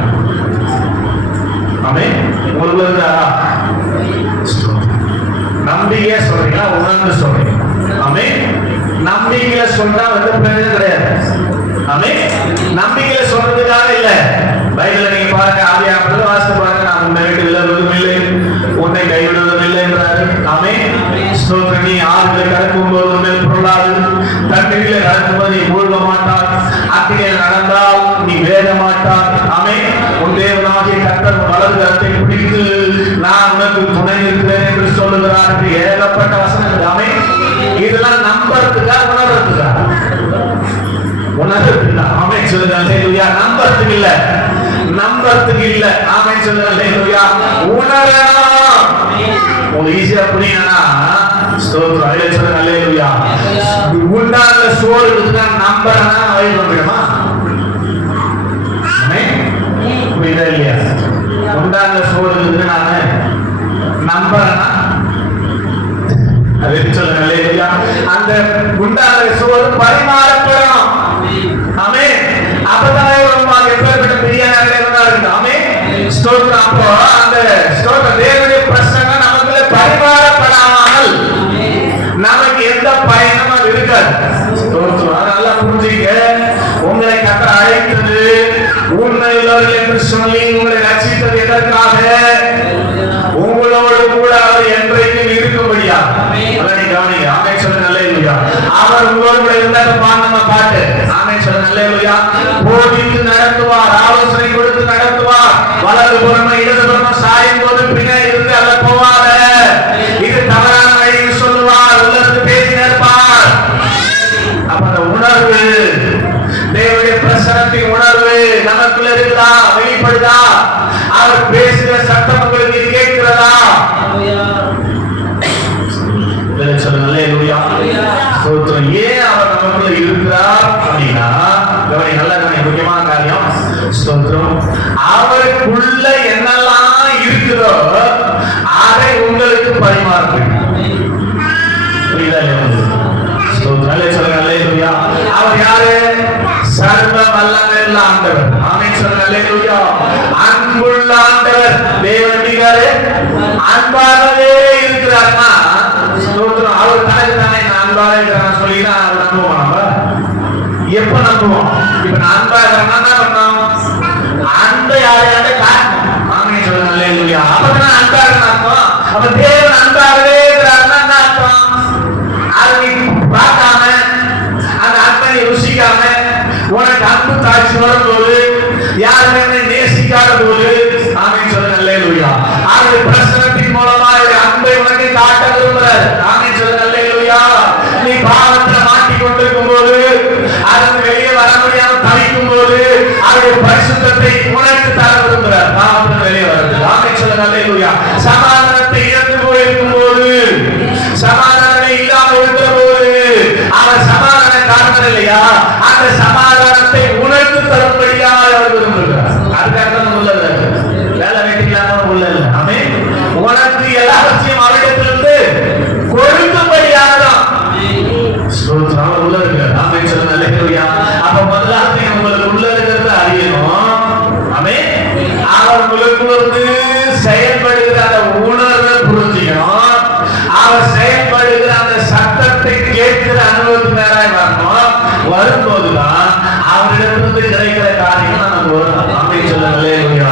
ஆமென். உங்களுக்கு நம்பிக்கையா சொல்றீங்களா, உணர்ந்து சொல்றீங்க? ஆமென். நம்பிக்கையில சொன்னா பிரயோஜனம் கிடையாது. ஆமென். நம்பிக்கையில சொல்றதுக்காக இல்ல. பைபிள்ல நீங்க பாருங்க, ஆதியாகமத்துல வாசித்து பாருங்க, நான் உன்னை விட்டு விலகுவதும் இல்லை, உன்னை கைவிடுவதும் இல்லை என்றாரு. ஆமென். ஸ்தோத்திரம். நீ ஆறுகளை கடக்கும் போது உன்மேல் பொருளாது, தண்ணீரிலே நடக்கும்போது நீ மூழ்க மாட்டாய், அக்கினியில் நடந்தால் நீ வேக மாட்டாய். ஆமென். உன் தேவனாகிய கர்த்தர் வலது கரத்தை பிடித்து நான் உனக்கு துணை இருக்கிறேன் என்று சொல்லுகிறார் என்று ஏகப்பட்ட வசனங்கள். ஆமென். இதெல்லாம் நம்புறதுக்கா உணர்றதுக்கா? உணர்றதுக்கா? ஆமென் சொல்லுங்க. அல்லேலூயா. நம்புறதுக்கு இல்ல, நம்புறதுக்கு இல்ல. ஆமென் சொல்லுங்க. அல்லேலூயா. உணரணும். உங்களுக்கு ஈஸியா புரியணும்னா ஸ்தோத்திரம். அல்லேலூயா சொல்லுங்க. அல்லேலூயா. உண்டான சோறு இருக்குன்னா நம்பறனா வயிறு வந்துடுமா? ஆமென். புரியுதா இல்லையா? உண்டான சோறு இருக்குன்னா நானு நம்பறனா அது சொல்லுங்க. அல்லேலூயா. அந்த உண்டான சோறு பரிமாறப்படும். ஆமென். அப்பதான் எப்பேற்பட்ட பிரியாணி இருக்கு. ஆமென். ஸ்தோத்திரம். அப்போ அந்த ஸ்தோத்திர தேவனுடைய பிரசன்னம் நமக்குள்ள பரிமாறப்படாமல் நமக்கு எந்த பயனும் அது இருக்காது. ஸ்தோத்திரம். நல்லா புரிஞ்சுக்க. உங்களை கர்த்தர் அழைத்தது உண்மையுள்ளவர்கள் என்று சொல்லி உங்களை ரட்சித்தது எதற்காக? உங்களோடு கூட அவர் என்றைக்கும் இருக்கும்படியா. அதை கவனிங்க. ஆமென் சொல்லுங்க. அல்லேலூயா. அவர் உங்களோடு கூட இருந்தால் நம்ம பாட்டு. ஆமென் சொல்லுங்க. அல்லேலூயா. போதித்து நடத்துவார், ஆலோசனை கொடுத்து நடத்துவார், வலது புறமா இடது புறமா சாயும் போது பின்னாடி இருந்து அல்ல போவாத, இது தவறான வழின்னு சொல்லுவார், உள்ளது பேசி நிற்பார். அப்ப அந்த உணர்வு, தேவனுடைய பிரசன்னத்தின் உணர்வு நமக்குள்ள இருக்குதா, வெளிப்படுதா? அவர் பேசுகிற சத்தம் உங்களுக்கு கேட்கிறதா? சொல்லுங்க. அல்லேலூயா. ஸ்தோத்திரம். ஏன் அவர் நமக்குள்ள இருக்கிறார் அப்படின்னா, கவனி, நல்லா கவனி, முக்கியமான காரியம். ஸ்தோத்திரம். அவருக்குள்ள என்னெல்லாம் இருக்குதோ அதை உங்களுக்கு பரிமாறும். புரியுதா இல்லையா? ஸ்தோத்திரம். சொல்லுங்க. அல்லேலூயா. அவர் யாரு? சர்வ வல்லமையுள்ள ஆண்டவர். ஆமென் சொல்லுங்க. அல்லேலூயா. அன்புள்ள ஆண்டவர். தேவன் அன்பாகவே இருக்கிறார்னா ஸ்தோத்திரம். அவர் தனக்கு தானே நான் அன்பாக இருக்கிறான் சொல்லினா அவர் நம்புவோம். நம்ம எப்ப நம்புவோம்? இப்ப நான் அன்பா இருக்கிறேன்னா என்ன பண்ணோம்? அன்பை யாரையாவது காட்டணும். ஆமென் சொல்லுங்க. அல்லேலூயா. அப்பதான் அன்பா இருக்கிற அர்த்தம். அப்ப தேவன் அன்பாகவே இருக்கிறார்னா என்ன அர்த்தம்? அதை நீ பார்க்காம, அந்த அன்பை ருசிக்காம, உனக்கு அன்பு தாட்சி வரும்போது, யாருமே நேசிக்காத போது, ஆமென் சொல்லுங்க. அல்லேலூயா. அவருடைய பிரசன்னத்தின் மூலமா அன்பை உனக்கு காட்ட விரும்புகிறார். ஆமென் சொல்லுங்க. அல்லேலூயா. நீ பாவத்தில் மாட்டிக் கொண்டிருக்கும் போது, அதன் வெளியே வர முடியாமல் தவிக்கும் போது, அவருடைய பரிசுத்தத்தை உனக்கு தர விரும்புகிறார். பாவத்தில் வெளியே வருது. ஆமென் சொல்லுங்க. அல்லேலூயா. சமாதானத்தை இழந்து போயிருக்கும் போது, சமாதானமே இல்லாமல் இருக்கிற போது, அவர் சமாதான காரணம் இல்லையா? அந்த சமாதானத்தை உனக்கு தரும்படியா அவர் விரும்புகிறார். அதுக்காக உள்ளது வேலை வெட்டிக்கலாம உள்ள இல்லை. ஆமென். உனக்கு எல்லாவற்றையும் அவரிடத்திலிருந்து கொடுக்கும்படியாக தான் ஸ்தோத்திரம் உள்ள இருக்கிறார். ஆமென் சொல்லுங்க. அல்லேலூயா. அப்ப முதலாவது உங்களுக்கு உள்ள இருக்கிறத அறியணும். ஆமென். அவர் உங்களுக்கு செயல்படுகிற அந்த உணர்வை புரிஞ்சுக்கணும். அவர் செயல்படுகிற அந்த சத்தத்தை கேட்கிற அனுபவத்துக்கு நேராக வரணும். வரும்போதுதான் அவரிடத்திலிருந்து கிடைக்கிற காரியம் நமக்கு வரும். ஆமென் சொல்லுங்க. அல்லேலூயா.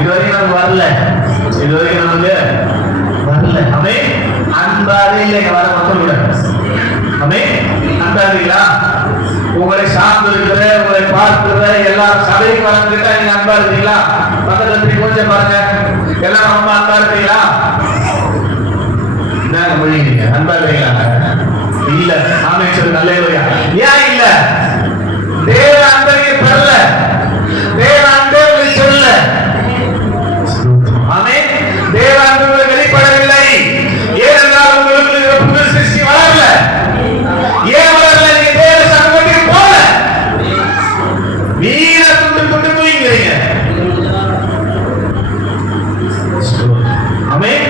இதுவரைக்கும் நமக்கு வரல, இதுவரைக்கும் நமக்கு வரல. ஆமென். அன்பாக இல்லைங்க வர மட்டும் விட. ஆமென். அன்பா இருக்கீங்களா? உங்களை சார்ந்து இருக்கிற, உங்களை பார்க்கிற எல்லாரும் சபைக்கு வளர்ந்துட்டா நீங்க அன்பா இருக்கீங்களா? பக்கத்துல கொஞ்சம் பாருங்க, எல்லாரும் ரொம்ப அன்பா இருக்கீங்களா? என்ன மொழிங்க? அன்பா இருக்கீங்களா? இல்ல. ஆமென் சொல்லுங்க. அல்லேலூயா. ஏன் இல்ல? தேவ அன்பை பெறல, தேவ அன்பை சொல்ல. ஆமென். தேவ அன்பு வெளிப்படவில்லை. ஏனென்றால் உங்களுக்கு புது சிருஷ்டி வளரல. ஏன் வளரல? நீங்க தேவ சமூகத்துக்கு போல வீர துண்டு துண்டு தூங்கிறீங்க. ஆமென்.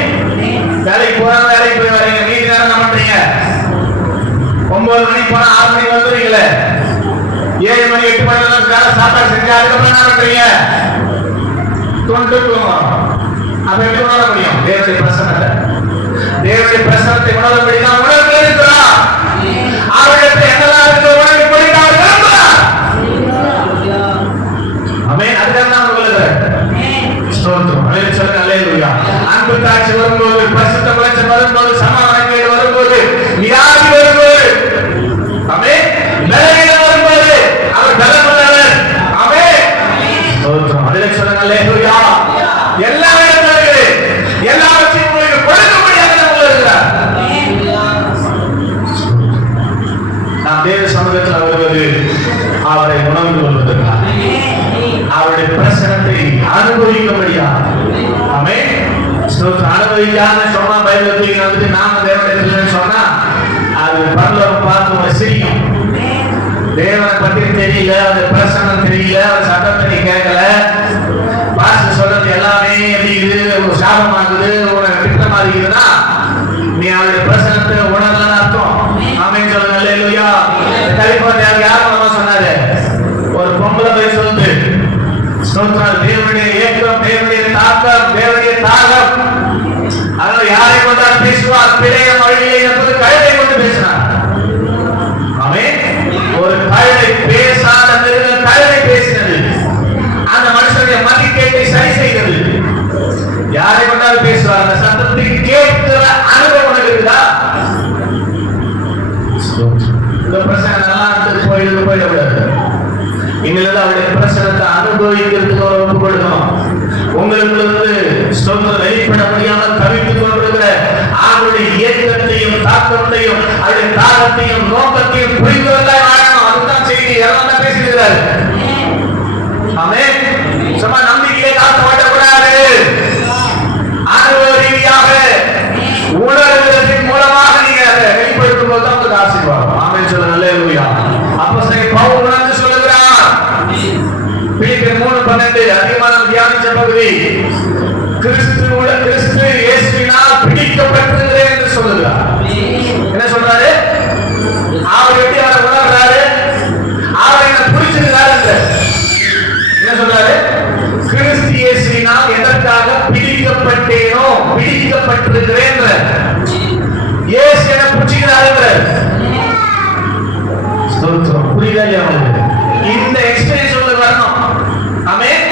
7 மணி 8 மணி சாப்பாடு செஞ்சு அதுக்கப்புறம் என்ன பண்றீங்க? தூங்குறோம். அப்ப எப்படி உணர முடியும்? தேவனுடைய பிரசன்னத்தை, தேவனுடைய பிரசன்னத்தை உணர முடியும். உணர்வு இருக்கிறார். அவரிடத்தை என்னெல்லாம் இருக்கிற உணர்வு போயிட்டு அவர் விரும்புகிறார். ஆமென். அதுதான் நான் சொல்லுகிறேன். ஸ்தோத்திரம். அல்லேலூயா. சொல்லுங்க அல்லேலூயா. அன்பு தாட்சி வரும்போது, பரிசுத்த வெளிச்சம் வரும்போது, சமாதானம் வரும்போது, வியாதி வரும்போது, ஆமென், பலவீனம் வரும்போது அவர் பலமுள்ளவர். ஆமென். ஸ்தோத்திரம். அல்லேலூயா. சொல்லுங்க அல்லேலூயா. எல்லா இடங்களிலே எல்லாவற்றையும் உங்களுக்கு கொடுக்க முடியாத உள்ளார். நாம் தேவ சமூகத்தில் வருவது அவரை உணர்ந்து கொள்வதற்காக, அவருடைய பிரசனத்தை அனுபவிக்கும்படியா. ஆமென். ஸ்தோத்திரம். அனுபவிக்காம சொன்னா பைபிள் வந்துட்டு நாம தேவனுடைய சொன்னா அது பரலோகம் பார்த்து சிரிக்கும். தேவனை பற்றி தெரியல, அவருடைய பிரசனம் தெரியல, அவர் சத்தத்தை கேட்கல, பாஸ்டர் சொல்றது எல்லாமே எப்படி இது ஒரு சாபமாகுது, ஒரு திட்டமா இருக்குதுன்னா நீ அவருடைய பிரசனத்தை உணரலன்னு அர்த்தம். ஆமென். சொல்லுங்க அல்லேலூயா. கலிபோர்னியாவுக்கு யார் நம்ம சொன்னாரு? ஒரு பொம்பளை போய் சொல்லுது. ஸ்தோத்திரம். தேவனுடைய ஏக்கம், தேவனுடைய தாக்கம், தேவனுடைய தாகம். அதனால யாரை கொண்டால் பேசுவார்? பிழைய மொழியை என்பது கழுதை கொண்டு பேசினார். ஆமென். ஒரு கழுதை பேசாத மிருகம் கழுதை பேசினது. அந்த மனுஷனுடைய மதிக்கேட்டை சரி செய்தது. யாரை கொண்டாலும் பேசுவார். அந்த சத்தத்தை கேட்கிற அனுபவம் இருக்குதா? இந்த பிரச்சனை நல்லா இருந்து போயிடக்கூடாது. இன்னிலிருந்து அவருடைய பிரச்சனத்தை அனுபவிக்கிறதுக்கு ஒப்பு கொடுக்கணும். உங்களுக்கு ஸ்தோத்திரம் வெளிப்பட முடியாமல் தவித்துக் கொண்டிருக்கிற அவருடைய இயக்கத்தையும் தாக்கத்தையும் அவருடைய தாகத்தையும் நோக்கத்தையும் புரிந்துவதாய் வாழணும். அதுதான் செய்தி. எல்லாம் தான் பேசுகிறார். ஆமென். சும்மா நம்பிக்கையை காத்து ஓட்டக்கூடாது. அனுபவ ரீதியாக உணர்வுகளின் மூலமாக நீங்க அதை வெளிப்படுத்தும் போது தான் உங்களுக்கு ஆசீர்வாதம். ஆமென். சொல்லுங்க அல்லேலூயா. அப்போஸ்தலன் பவுல் உணர்ந்து சொல்லுகிறார். பிலிப்பியர் 3:12 அதிகமாக நாம் தியானிச்ச பகுதி. கிறிஸ்து இயேசுவினால் பிடிக்கப்பட்டிருக்கிறேன் என்று சொல்லுகிறார். என்ன சொல்றாரு? அவர் எப்படி அவரை உணர்றாரு? அவரை என்ன புரிஞ்சிருக்கிறார் என்று என்ன சொல்றாரு? கிறிஸ்து இயேசுவினால் எதற்காக பிடிக்கப்பட்டேனோ, பிடிக்கப்பட்டிருக்கிறேன். இயேசு என்ன புரிஞ்சுக்கிறார்? ஸ்தோத்திரம். புரியுதா இல்லையா உங்களுக்கு? இந்த எக்ஸ்பீரியன்ஸ் உங்களுக்கு வரணும். ஆமென்.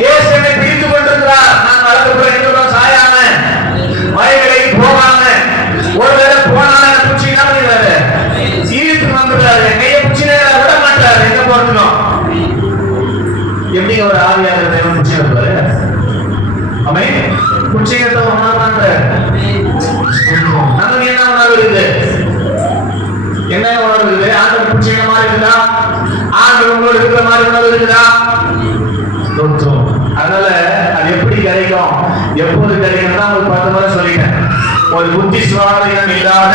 இயேசு என்னை பிடித்து கொண்டிருக்கிறார். நான் வளர்க்கப்புறம் எங்கூடம் சாயாம வயல்களை போகாம ஒருவேளை போனாலும் என்ன புடிச்சுக்கிட்டா பண்ணிடுறாரு. சீரித்து வந்துடுறாரு. கையை புடிச்சுனே விட மாட்டாரு. எங்க போறதுக்கும் எப்படிங்க ஒரு ஆவியாக தேவன் புடிச்சு வருவாரு? ஆமென். புடிச்சுக்கிறத உணர்றாங்க. நமக்கு என்ன உணர்வு இருக்குது? என்ன உணர்வு இருக்குது? ஆண்டவர் புடிச்சுக்கிற மாதிரி இருக்குதா? ஆண்டவர் உங்களோட இருக்கிற மாதிரி உணர்வு இருக்குதா? அதனால அது எப்படி கிடைக்கும், எப்போது கிடைக்கும் தான் உங்களுக்கு 10 முறை சொல்லிட்டேன். ஒரு புத்தி சுவாதீனம் இல்லாத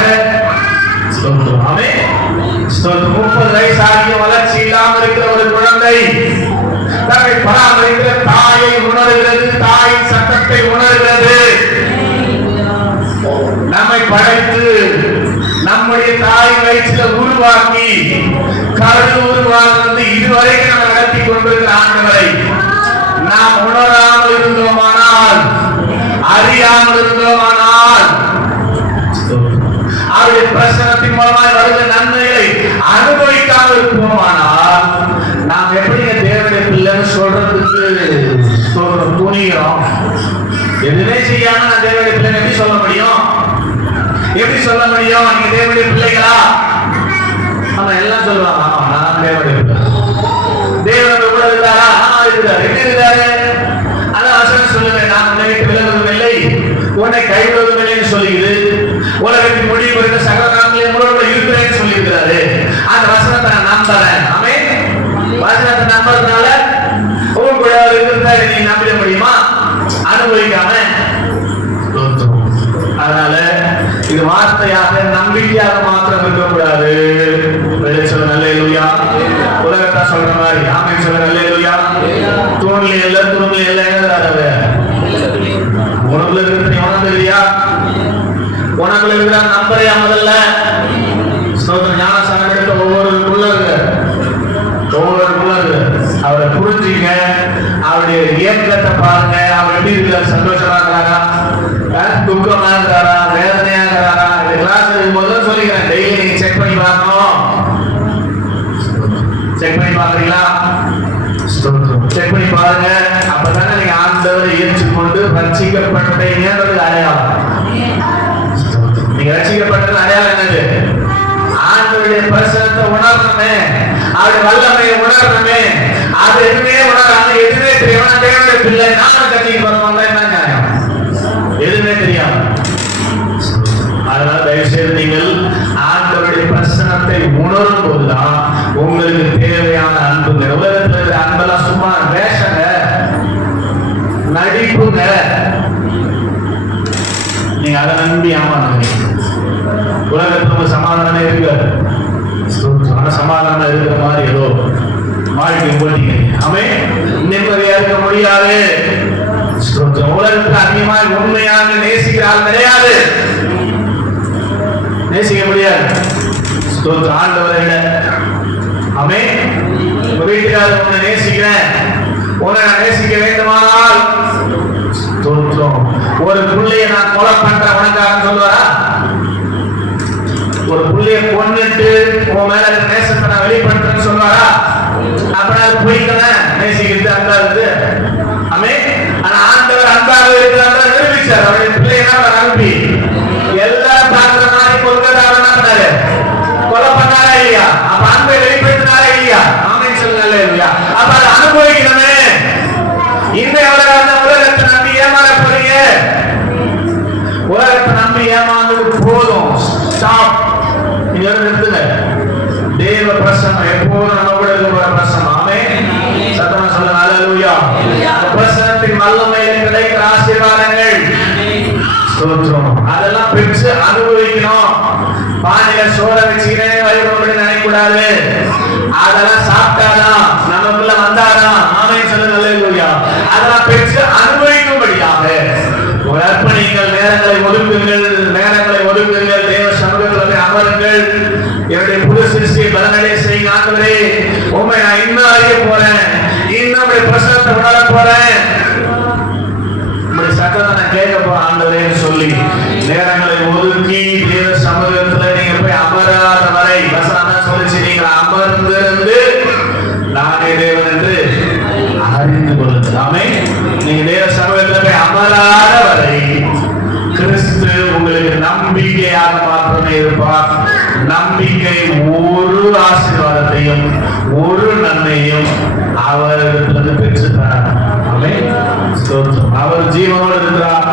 30 வயசு ஆகிய வளர்ச்சி இல்லாமல் இருக்கிற ஒரு குழந்தை தன்னை பராமரிக்கிற தாயை உணர்கிறது, தாயின் சத்தத்தை உணர்கிறது. நம்மை படைத்து நம்முடைய தாய் வயிற்றில் உருவாக்கி கரு உருவானது இதுவரைக்கும் நம்ம நடத்தி கொண்டிருக்கிற ஆண்டவரை நாம் உணராமல் இருந்தோமானால், அறியாமல் இருந்தோமானால், அவருடைய பிரசனத்தின் மூலமாக வருகிற நன்மைகளை அனுபவிக்காமல் இருப்போமானால் நாம் எப்படி தேவனுடைய பிள்ளைன்னு சொல்றதுக்கு துணிகிறோம்? எதுவுமே செய்யாம நான் தேவனுடைய பிள்ளை எப்படி சொல்ல முடியும்? எப்படி சொல்ல முடியும்? நீங்க தேவனுடைய பிள்ளைகளா? ஆமா, எல்லாம் சொல்லுவாங்க. ஆமா, நான் தேவனுடைய பிள்ளை. தேவனுடைய கூட இருந்தாரா? இருக்கிறார். எப்படி இருந்தாரு? அதான் வசனம் சொல்லுங்க, நான் உன்னை விட்டு விலகுவதில்லை, உன்னை கைவிடுவதும் இல்லைன்னு சொல்லிடுது. உலகத்தின் முடிவு குறித்த சகல நாட்களில் உங்களோட இருக்கிறேன்னு சொல்லியிருக்கிறாரு. அந்த வசனத்தை நான் நம்புறேன். ஆமென். வசனத்தை நம்புறதுனால உங்க கூட இருக்கிறதா நீ நம்பிட முடியுமா? அனுபவிக்காம. அதனால இது வார்த்தையாக நம்பிக்கையாக மாத்திரம் இருக்கக்கூடாது. சொல்லுங்க அல்லேலூயா. உலகத்தா சொல்ற மாதிரி. ஆமென். சொல்லுங்க அல்லேலூயா. தூண்ல இல்ல, துரும்புல இல்ல, என்னது உணவுல இருக்கிறது நீ உணர்ந்து இல்லையா? உணவுல இருக்கிற நம்பரையா? முதல்ல ஞானசானம் எடுத்த ஒவ்வொரு ஏக்கத்தை பாருங்க. அவர் எப்படி இருக்கிறார்? சந்தோஷமா இருக்கிறாரா, துக்கமா இருக்கிறாரா, வேதனையா இருக்கிறாரா? கிளாஸ் இருக்கும்போது சொல்லிக்கிறேன், டெய்லி நீங்க செக் பண்ணி பார்க்கணும். செக் பண்ணி பாக்குறீங்களா? செக் பண்ணி பாருங்க. அப்பதானே நீங்க ஆண்டவரை ஏற்றுக்கொண்டு ரட்சிக்கப்பட்டீங்கன்றது அடையாளம். நீங்க ரட்சிக்கப்பட்டது அடையாளம் என்னது? ஆண்டவருடைய பிரசனத்தை உணரணுமே, அவருடைய வல்லமையை உணரணுமே. அது எதுவுமே உணராம எதுவுமே தெரியாம தேவனுடைய பிள்ளை நானும் கட்சிக்கு போறவங்க என்ன நியாயம்? எதுவுமே தெரியாது. அதனால தயவு செய்து நீங்கள் ஆண்டவருடைய பிரசனத்தை உணரும் போதுதான் உங்களுக்கு தேவையான அன்புங்க. உலகத்தில் இருக்கிற அன்பெல்லாம் சும்மா வேஷங்க, நடிப்புங்க. நீங்க அதை நம்பி ஆமாங்க. உலகத்துல சமாதானம் இருக்காது. ஆனா சமாதானம் இருக்கிற மாதிரி ஏதோ வாழ்க்கை போட்டீங்க. அவன் நிம்மதியா இருக்க முடியாது. உலகத்துக்கு அதிகமாக உண்மையாக நேசிக்கிறாள் கிடையாது, நேசிக்க முடியாது. ஆண்டவரை விட அவன் வீட்டுக்காரர் உன்னை நேசிக்கிறேன், உன்னை நான் நேசிக்க வேண்டுமானால் ஒரு பிள்ளைய நான் கொலை பண்றேன் உனக்காக சொல்லுவாரா? ஒரு பிள்ளைய கொன்னுட்டு உன் மேல நேசத்தை நான் வெளிப்படுத்துறேன்னு சொல்லுவாரா? அப்ப போய்க்கிறேன் நேசிக்கிறது அன்பா இருக்கு. ஆமே. ஆனா ஆண்டவர் அன்பாக இருக்கிறாங்க நிரூபிச்சார். அவருடைய பிள்ளைய அனுப்பி எல்லாரும் பார்க்கிற மாதிரி கொள்கிறாரு, கொலை பண்ணாரா இல்லையா? அப்ப அன்பை வெளிப்படுத்தினாரா இல்லையா? ஆமேன்னு சொல்லல இல்லையா? அப்ப அதை அனுபவிக்கணுமே. இந்த உலகத்தை நம்பி ஏமாற போறீங்க. உலகத்தை நம்பி ஏமாந்தது போதும். ஸ்டாப். நீங்க நிறுத்துங்க. தேவ பிரசன்னம் எப்போதும் நம்ம கூட இருக்கிற பிரசன்னம். ஆமென். சத்தமா சொல்லுங்க ஹல்லேலூயா. பிரசன்னத்தின் வல்லமையில் கிடைக்கிற ஆசீர்வாதங்கள் ஸ்தோத்திரம். அதெல்லாம் பெற்று அனுபவிக்கணும். பானையில சோற வச்சுக்கிறேன் வயிறு நினைக்க கூடாது. அதெல்லாம் சாப்பிட்டாதான் நமக்குள்ள வந்தாதான். ஆமென் சொல்லுங்க ஹல்லேலூயா. அதெல்லாம் பெற்று அனுபவிக்கும்படியாக அர்ப்பணிங்கள். நேரங்களை ஒதுக்குங்கள், நேரங்களை ஒதுக்குங்கள். தேவ சமூகத்தில் அமருங்கள். என்னுடைய புது சிருஷ்டியை பலனடைய செய்யுங்க. ஆண்டவரே உண்மை நான் இன்னும் அறிய போறேன், இன்னும் பிரசனத்தை உணர போறேன், சத்தத்தை நான் கேட்க போறேன் ஆண்டவரேன்னு சொல்லி நேரங்களை ஒதுக்கி தேவ சமூகத்துல நீங்க போய் அமராத வரை வசனம் சொல்லிச்சு, நீங்க அமர்ந்திருந்து நானே தேவன் என்று அறிந்து கொள்ளுங்கள். ஆமென். நீங்க தேவ சமூகத்துல போய் அமராத வரை கிறிஸ்து உங்களுக்கு நம்பிக்கையாக மாத்திரமே இருப்பார். நம்பிக்கை ஒரு ஆசீர்வாதத்தையும் ஒரு நன்மையும் அவரிடத்திலிருந்து பெற்றுத்தார். அவர் ஜீவனோடு இருக்கிறார்.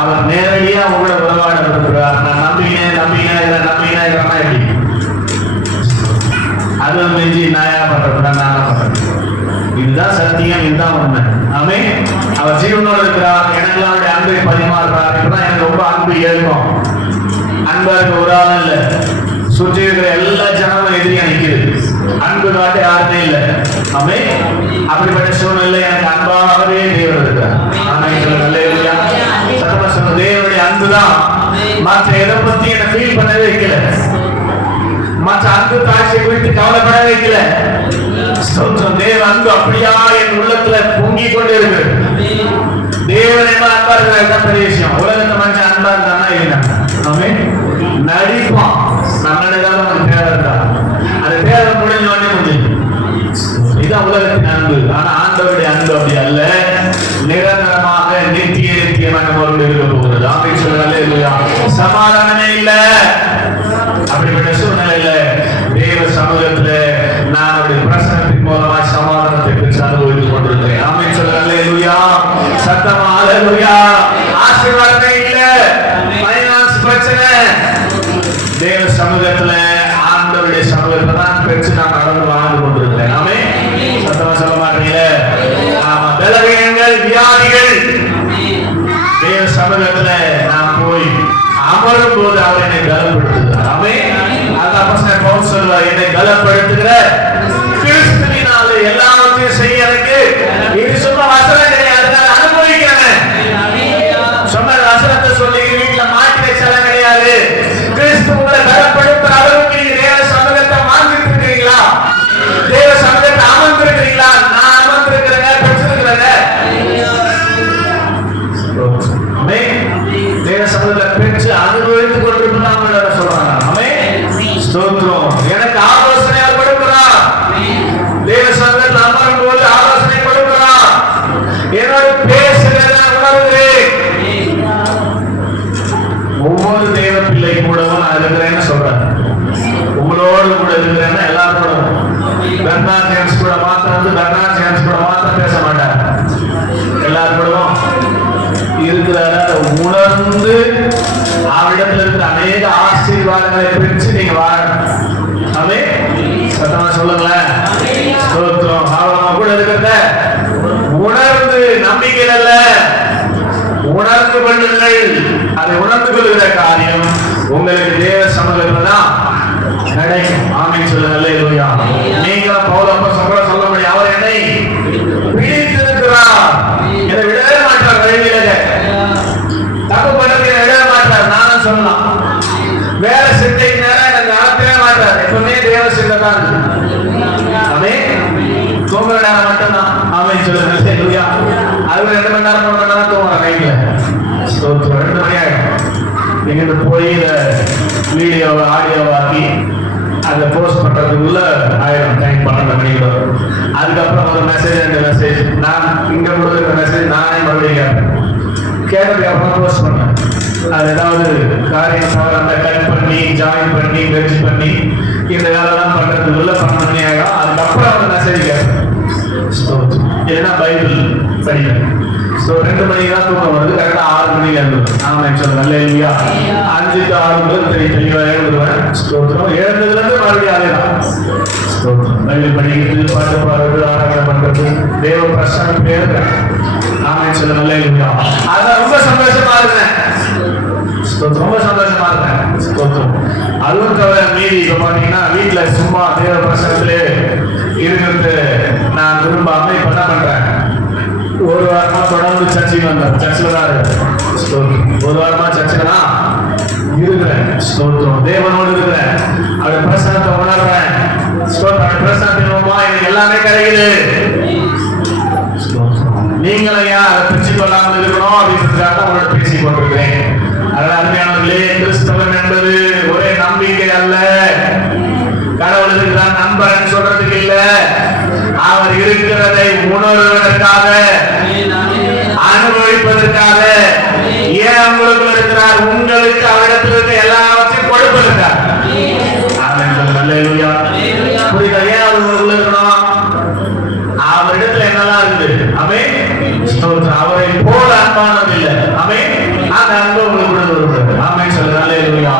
அவர் நேரடியா உங்களை உறவாட இருக்கிறார். நான் நம்பினேன் எப்படி அது மிஞ்சி நாயா பண்றேன். இதுதான் சத்தியம், இதுதான் உண்மை. ஆமென். அவர் ஜீவனோடு இருக்கிறார். எனக்கு அவருடைய அன்பை பரிமாறுறார். இப்பதான் எனக்கு ரொம்ப அன்பு ஏற்கும். அன்பா இருக்க ஒரு ஆளும் இல்லை. சுற்றி இருக்கிற எல்லா ஜனமும் எதிரியா நிற்குது. அன்பு காட்ட யாருமே இல்லை. ஆமென். அப்படிப்பட்ட சூழ்நிலை எனக்கு அன்பாகவே தேவன் இருக்கிறார். சத்தமா சொல்ல, தேவனுடைய அன்புதான் மற்ற எதை பத்தி என்ன ஃபீல் பண்ணவே வைக்கல, மற்ற அன்பு காட்சியை குறித்து கவலைப்பட வைக்கல. தேவ அன்பு அப்படியா என் உள்ளத்துல பொங்கி கொண்டு இருக்கு. தேவன் என்ன அன்பா இருக்கிற பெரிய விஷயம். உலகத்தை மனுஷன் அன்பா இருந்தானா இருந்தாங்க. ஆமென். நடிப்பான். நம்மளுக்காக நமக்கு தேவை இருந்தா அந்த தேவை முடிஞ்ச உடனே முடியும். இதுதான் உலகத்தின் அன்பு. ஆனா ஆண்டவருடைய அன்பு அப்படி அல்ல. நிரந்தரமாக நித்தியமான பொருள் இருக்க போகிறது. ஆமென் சொல்லுங்க இல்லையா? சமாதானமே இல்ல. அப்படிப்பட்ட சூழ்நிலையில தேவ சமூகத்துல நான் அவருடைய பிரசனத்தின் மூலமா சமாதானத்தை பெற்று அனுபவித்துக் கொண்டிருக்கிறேன். ஆமென் சொல்லுங்க இல்லையா? சத்தமா அல்லேலூயா. ஆசீர்வாதமே இல்ல, ஃபைனான்ஸ் பிரச்சனை. தேவ சமூகத்துல ஆண்டவருடைய சமூகத்துல தான் பெற்று நான் நடந்து வாழ்ந்து கொண்டிருக்கிறேன். ஆமென். சத்தமா சொல்ல மாட்டீங்களே? ஆமா. பலவீனங்கள், வியாதிகள் தேவ சமூகத்துல நான் போய் அமரும் போது அவர் என்னை பலப்படுத்துகிறார். ஆமென். அதான் பசங்க பவுல் சொல்வார், என்னை பலப்படுத்துகிற கிறிஸ்துவினாலே எல்லாவற்றையும் செய்ய எனக்கு இது சொன்ன வசனம் கிடையாது, நான் அனுபவிக்கிறேன். சொன்ன வசனத்தை சொல்லி வீட்டுல மாட்டி வச்சாலும் கிடையாது. கிறிஸ்து உங்களை பலப்படுத்துற அளவுக்கு நீங்க தேவ சமூகத்தை மாற்றிட்டு இருக்கீங்களா? தேவ சமூகத்தை அமர்ந்திருக்கிறீங்களா? நான் அமர்ந்திருக்கிறேங்க, பெற்றிருக்கிறேங்க. அவரிடத்துல இருக்கிற அநேக ஆசீர்வாதங்களை பெற்று நீங்க வாழணும். ஆமென். சத்தமா சொல்லுங்களேன். ஸ்தோத்திரம். அவர் நம்ம கூட இருக்கிறத உணர்ந்து, நம்பிக்கை அல்ல, உணர்ந்து கொள்ளுங்கள். அதை உணர்ந்து கொள்கிற காரியம் உங்களுக்கு தேவ சமூகத்தில் தான் கிடைக்கும். ஆமென் சொல்லுங்க. அல்லேலூயா. நீங்க பவுல் அப்போஸ்தலன் சொல்ல முடியும், அவர் என்னை பிடித்திருக்கிறார், என்னை விடவே மாட்டார், வழிவிலக தப்பு பண்ணி விடவே மாட்டார். நானும் சொல்லலாம், வேற சிந்தைக்கு நேரம் எனக்கு நடத்தவே மாட்டார். எப்பவுமே தேவ சிந்தை தான். ஆமென். தூங்குற நேரம் மட்டும்தான். ஆமென் சொல்லுங்க. அல்லேலூயா. அது 2 மணி நேரம் 3 மணி நேரம் தூங்குற கையில 2 மணி ஆயிடும். நீங்க போய் வீடியோ ஆடியோவாக்கி அதை போஸ்ட் பண்றதுக்குள்ள ஆயிரம் டைம் 12 மணிக்கு வரும். அதுக்கப்புறம் ஒரு மெசேஜ் 2 மெசேஜ் நான் இங்க கொடுக்குற மெசேஜ் நானே மறுபடியும் கேட்டதுக்கு அப்புறம் போஸ்ட் பண்ணேன். அது ஏதாவது காரியம் அந்த கட் பண்ணி ஜாயின் பண்ணி வெர்ஜ் பண்ணி இந்த வேலைலாம் பண்றதுக்குள்ள 12 மணி ஆகிடும். அதுக்கப்புறம் அந்த மெசேஜ் கேட்பேன். ஏன்னா பைபிள் படிக்கிறேன். 2 மணிக்கு தான் தூக்கம் வருது. கரெக்டா 6 மணிக்கு எழுந்துருவேன். ஆமென் சொல்லுங்க. அல்லேலூயா. 5 to 6 தெளிவா எழுந்துருவேன். ஸ்தோத்திரம். எழுந்ததுல இருந்து மறுபடியும் அதேதான். ஸ்தோத்திரம். பைபிள் படிக்கிறது, பாட்டு பாடுறது, ஆராதனை பண்றது, தேவ பிரசன்னம் பேருங்க. ஆமென் சொல்லுங்க. அல்லேலூயா. அதான் ரொம்ப சந்தோஷமா இருக்கேன். ரொம்ப சந்தோஷமா இருக்கேன். ஸ்தோத்திரம். அதுவும் தவிர மீறி இப்ப பாத்தீங்கன்னா வீட்டுல சும்மா தேவ பிரசனத்திலே இருக்கிறது நான் விரும்பாம இப்ப என்ன பண்றேன், 1 வாரமா தொடர்ந்து சர்ச்சுக்கு வந்தேன். சர்ச்சில் தான் இருக்கேன். 1 வாரமா சர்ச்சில் தான் இருக்கிறேன். ஸ்தோத்திரம். தேவனோடு இருக்கிறேன். அவருடைய பிரசனத்தை உணர்றேன். அவருடைய பிரசனத்தின் மூலமா எனக்கு எல்லாமே கிடைக்குது. நீங்களும் ஏன் அதை பிரிச்சு கொள்ளாமல் இருக்கணும் அப்படின்றதுக்காக உங்களோட பேசி கொண்டிருக்கிறேன். அதனால அருமையானவர்களே, கிறிஸ்தவன் என்பது ஒரே நம்பிக்கை அல்ல. கடவுள் இருக்கிறார் நண்பன் சொல்றதுக்கு இல்ல, அவர் இருக்கிறதை உணர்வதற்காக, அனுபவிப்பதற்காக. ஏன் உங்களுக்கு இருக்கிறார்? உங்களுக்கு அவரிடத்தில் இருக்க எல்லாவற்றையும் கொடுப்பதற்காக. அல்லேலூயா. புரியுதா? ஏன் அவர் உங்களுக்குள்ள இருக்கணும்? அவரிடத்துல என்னெல்லாம் இருக்குது. ஆமென். அவரை போல அன்பானது இல்லை. ஆமென். அந்த அன்பு உங்களுக்கு கொடுக்கிறது. ஆமென் சொல்லுங்க. அல்லேலூயா.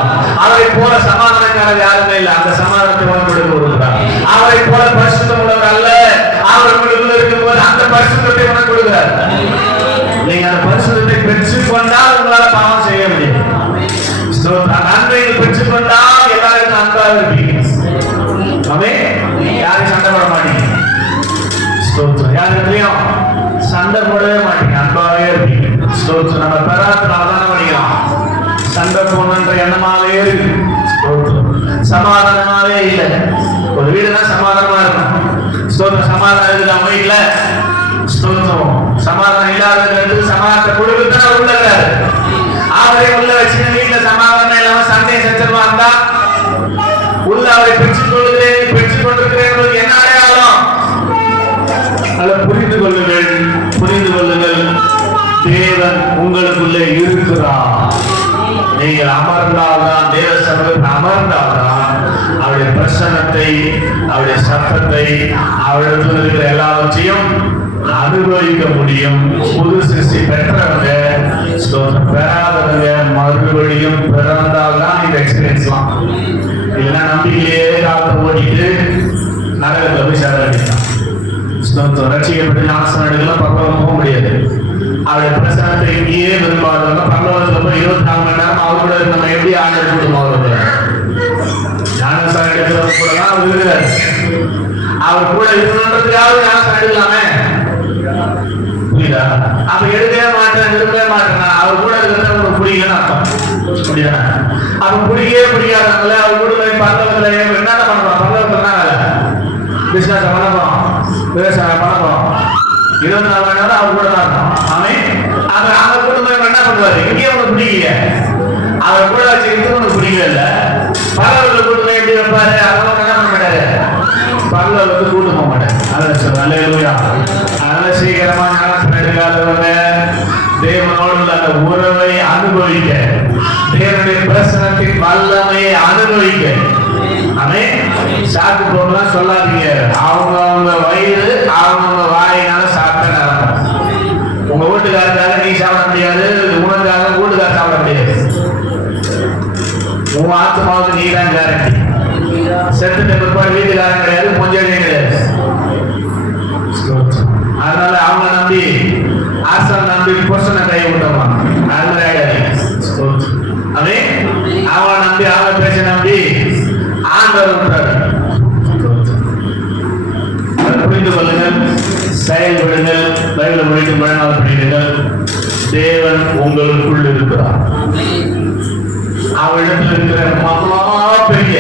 அவரை போல சமாதானக்காரர் யாருமே இல்லை. அந்த சமாதானத்தை உங்களுக்கு கொடுக்கிறார். அவரை போல பரிசுத்தம் உள்ளவர் அல்ல. அவர் உங்களுக்குள்ள இருக்கும்போது அந்த பரிசுத்தத்தை உனக்கு கொடுக்கிறார். நீங்க அந்த பரிசுத்தத்தை பெற்றுக் கொண்டால் உங்களால பாவம் செய்ய முடியும். நன்மையை பெற்றுக் கொண்டால் எல்லாருக்கும் அன்பாக இருப்பீங்க. ஆமென். யாரும் சண்டை போட மாட்டீங்க. யாருக்கையும் சண்டை போடவே மாட்டீங்க. அன்பாவே இருப்பீங்க. நம்ம பெறாதனாலதான் படிக்கிறோம். சண்டை போடணுன்ற எண்ணமாவே இருக்கு. சமாதானமாவே இல்லை. ஒரு வீடுனா சமாதானமா இருக்கும். சமாதானம் இருக்குது நம்ம வீட்டுல. சமாதானம் இல்லாத சமாதானத்தை கொடுக்குதான் உள்ள அவரை உள்ள வச்சு வீட்டுல சமாதானம் இல்லாம சண்டை சச்சரவா இருந்தா உள்ள அவரை பெற்றுக் கொள்கிறேன் பெற்றுக் கொண்டிருக்கிறேன் என்ன அடையாளம்? அதை புரிந்து கொள்ளுங்கள். புரிந்து கொள்ளுங்கள். தேவன் உங்களுக்குள்ளே இருக்கிறார். நீங்கள் அமர்ந்தால்தான், தேவ சமூகத்தில் அமர்ந்தால்தான் அவருடைய பிரசன்னத்தை, அவருடைய சத்தத்தை, அவரிடத்தில் இருக்கிற எல்லாவற்றையும் அனுபவிக்க முடியும். புது சிருஷ்டி பெற்றவங்க, பெறாதவங்க மறுபடியும் பிறந்தால்தான் இந்த எக்ஸ்பீரியன்ஸ்லாம். இல்லைன்னா நம்பிக்கையே காலத்தை ஓட்டிட்டு நரகத்தை போய் சேரலாம். ரட்சிக்கப்பட்டு நாசனம் எடுக்கலாம், பரலோகம் போக முடியாது. அவருடைய பிரசனத்தை இங்கேயே விரும்பாதவங்க பரலோகத்துல போய் 24 மணி நேரம் அவர் கூட நம்ம எப்படி ஆண்டர் கூட்டம் அவருக்கு ஞானசாரம் எடுக்கிறவங்க கூட தான் அவர் இருக்கிறார். அவர் கூட இருக்கணுன்றதுக்காக ஞானசாரம் எடுக்கலாமே. புரியுதா? அப்ப எடுக்கவே மாட்டேன், விரும்பவே மாட்டேன். அவர் கூட இருக்கிறத உங்களுக்கு பிடிக்கலன்னு அர்த்தம். புரியுதா? அப்ப பிடிக்கவே பிடிக்காதவங்கள அவர் கூட போய் பரலோகத்துல என்னென்ன பண்ணலாம்? பரலோகத்துல பிசினஸ் பண்ணப்போம், விவசாயம் பண்ணப்போம். 24 மணி நேரம் அவர் கூட தான் இருக்கும். அவர் கூட போய் என்ன பண்ணுவாரு? இங்கே உனக்கு பிடிக்கல, அவர் கூட வச்சுக்கிட்டு உனக்கு பிடிக்கவே இல்லை. பரலோகத்துல கூட்டு போய் எப்படி வைப்பாரு? அதெல்லாம் என்ன பண்ண மாட்டாரு, பரலோகத்துக்கு கூட்டு போக மாட்டாரு. அதான் சொல்றேன். அல்லேலூயா. அதனால சீக்கிரமா ஞானஸ்நானம் எடுக்காதவங்க தேவனோடு அந்த உறவை அனுபவிக்க, தேவனுடைய பிரசனத்தின் வல்லமையை அனுபவிக்க. சாப்பிட்டு போகலாம் சொல்லாதீங்க. அவங்க வயிறு அவங்க வாயினால சாப்பிட்ட நேரம். உங்க வீட்டுக்காரருக்காக நீ சாப்பிட முடியாது, உனக்காக வீட்டுக்கார சாப்பிட முடியாது. உன் ஆத்மாவுக்கு நீ தான் கேரண்டி. செத்துட்ட பிற்பாடு வீட்டுக்காரன் கிடையாது, கொஞ்சம் கிடையாது. அதனால அவங்க நம்பி ஆசான் நம்பி புருஷனை கை விட்டோமா, அது மாதிரி ஆயிடாது. அதே அவனை நம்பி அவங்க பேச்ச நம்பி ஆண்டவர் விட்டாரு. புரிந்து கொள்ளுங்கள், செயல்படுங்கள், பைபிள் மொழிக்கு மழை படியுங்கள். தேவன் உங்களுக்குள் இருக்கிறார். அவரிடத்தில் இருக்கிற மகா பெரிய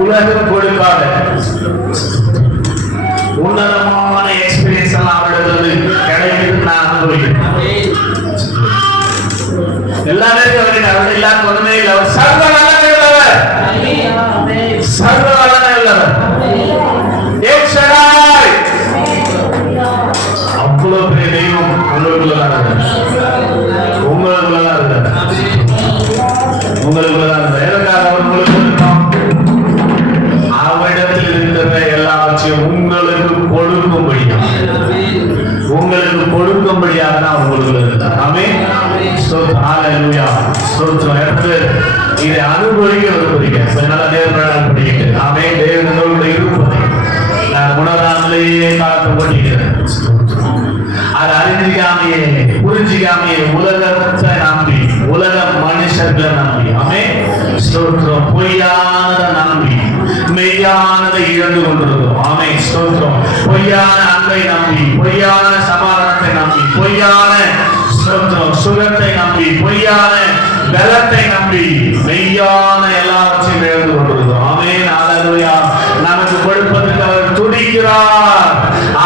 உலகம் கொடுக்காத உன்னதமான எக்ஸ்பீரியன்ஸ் எல்லாம் அவரிடத்தில் கிடைக்குது. நான் அனுபவிக்கிறேன். எல்லாமே அவர்கள் எல்லாருக்கும் ஒண்ணுமே இல்லை. அவர் சர்வ வல்லமை உள்ளவர், சர்வ வல்லமை உள்ளவர். அவ்வளவு பெரிய தெய்வம் உங்களுக்குள்ளதான் இருக்கார், உங்களுக்குள்ளதான் இருக்கார், உங்களுக்குள்ளதான் இருக்கார். எதற்காக அவர் உங்களுக்கு இருக்கான்? அவரிடத்தில் இருக்கிற எல்லாவற்றையும் உங்களுக்கு கொடுக்கும்படியாக, உங்களுக்கு கொடுக்கும்படியாக தான் உங்களுக்கு இருந்தார். ஆமென். ஹல்லேலூயா. ஸ்தோத்திரம். இதை அனுபவிக்க விரும்புறீங்க, அதனால தேவன் படிக்கிட்டு ஆமென். தேவனோடு இருப்பதை நான் உணராமலேயே காத்து ஓட்டிக்கிறேன். அதை அறிஞ்சிக்காமையே புரிஞ்சிக்காமையே உலகத்தை நம்பி, உலக மனுஷர்களை நம்பி, ஆமென். ஸ்தோத்திரம். பொய்யானதை நம்பி மெய்யானதை இழந்து கொண்டிருக்கிறோம். ஆமென். ஸ்தோத்திரம். பொய்யான அன்பை நம்பி, பொய்யான சமாதானத்தை நம்பி, பொய்யான சுகத்தை நம்பி, பொய்யான பலத்தை நம்பி மெய்யான எல்லாவற்றையும் இழந்து கொண்டிருக்கிறோம். ஆமென். ஹல்லேலூயா. நமக்கு கொடுப்பதற்கு அவர் துடிக்கிறார்.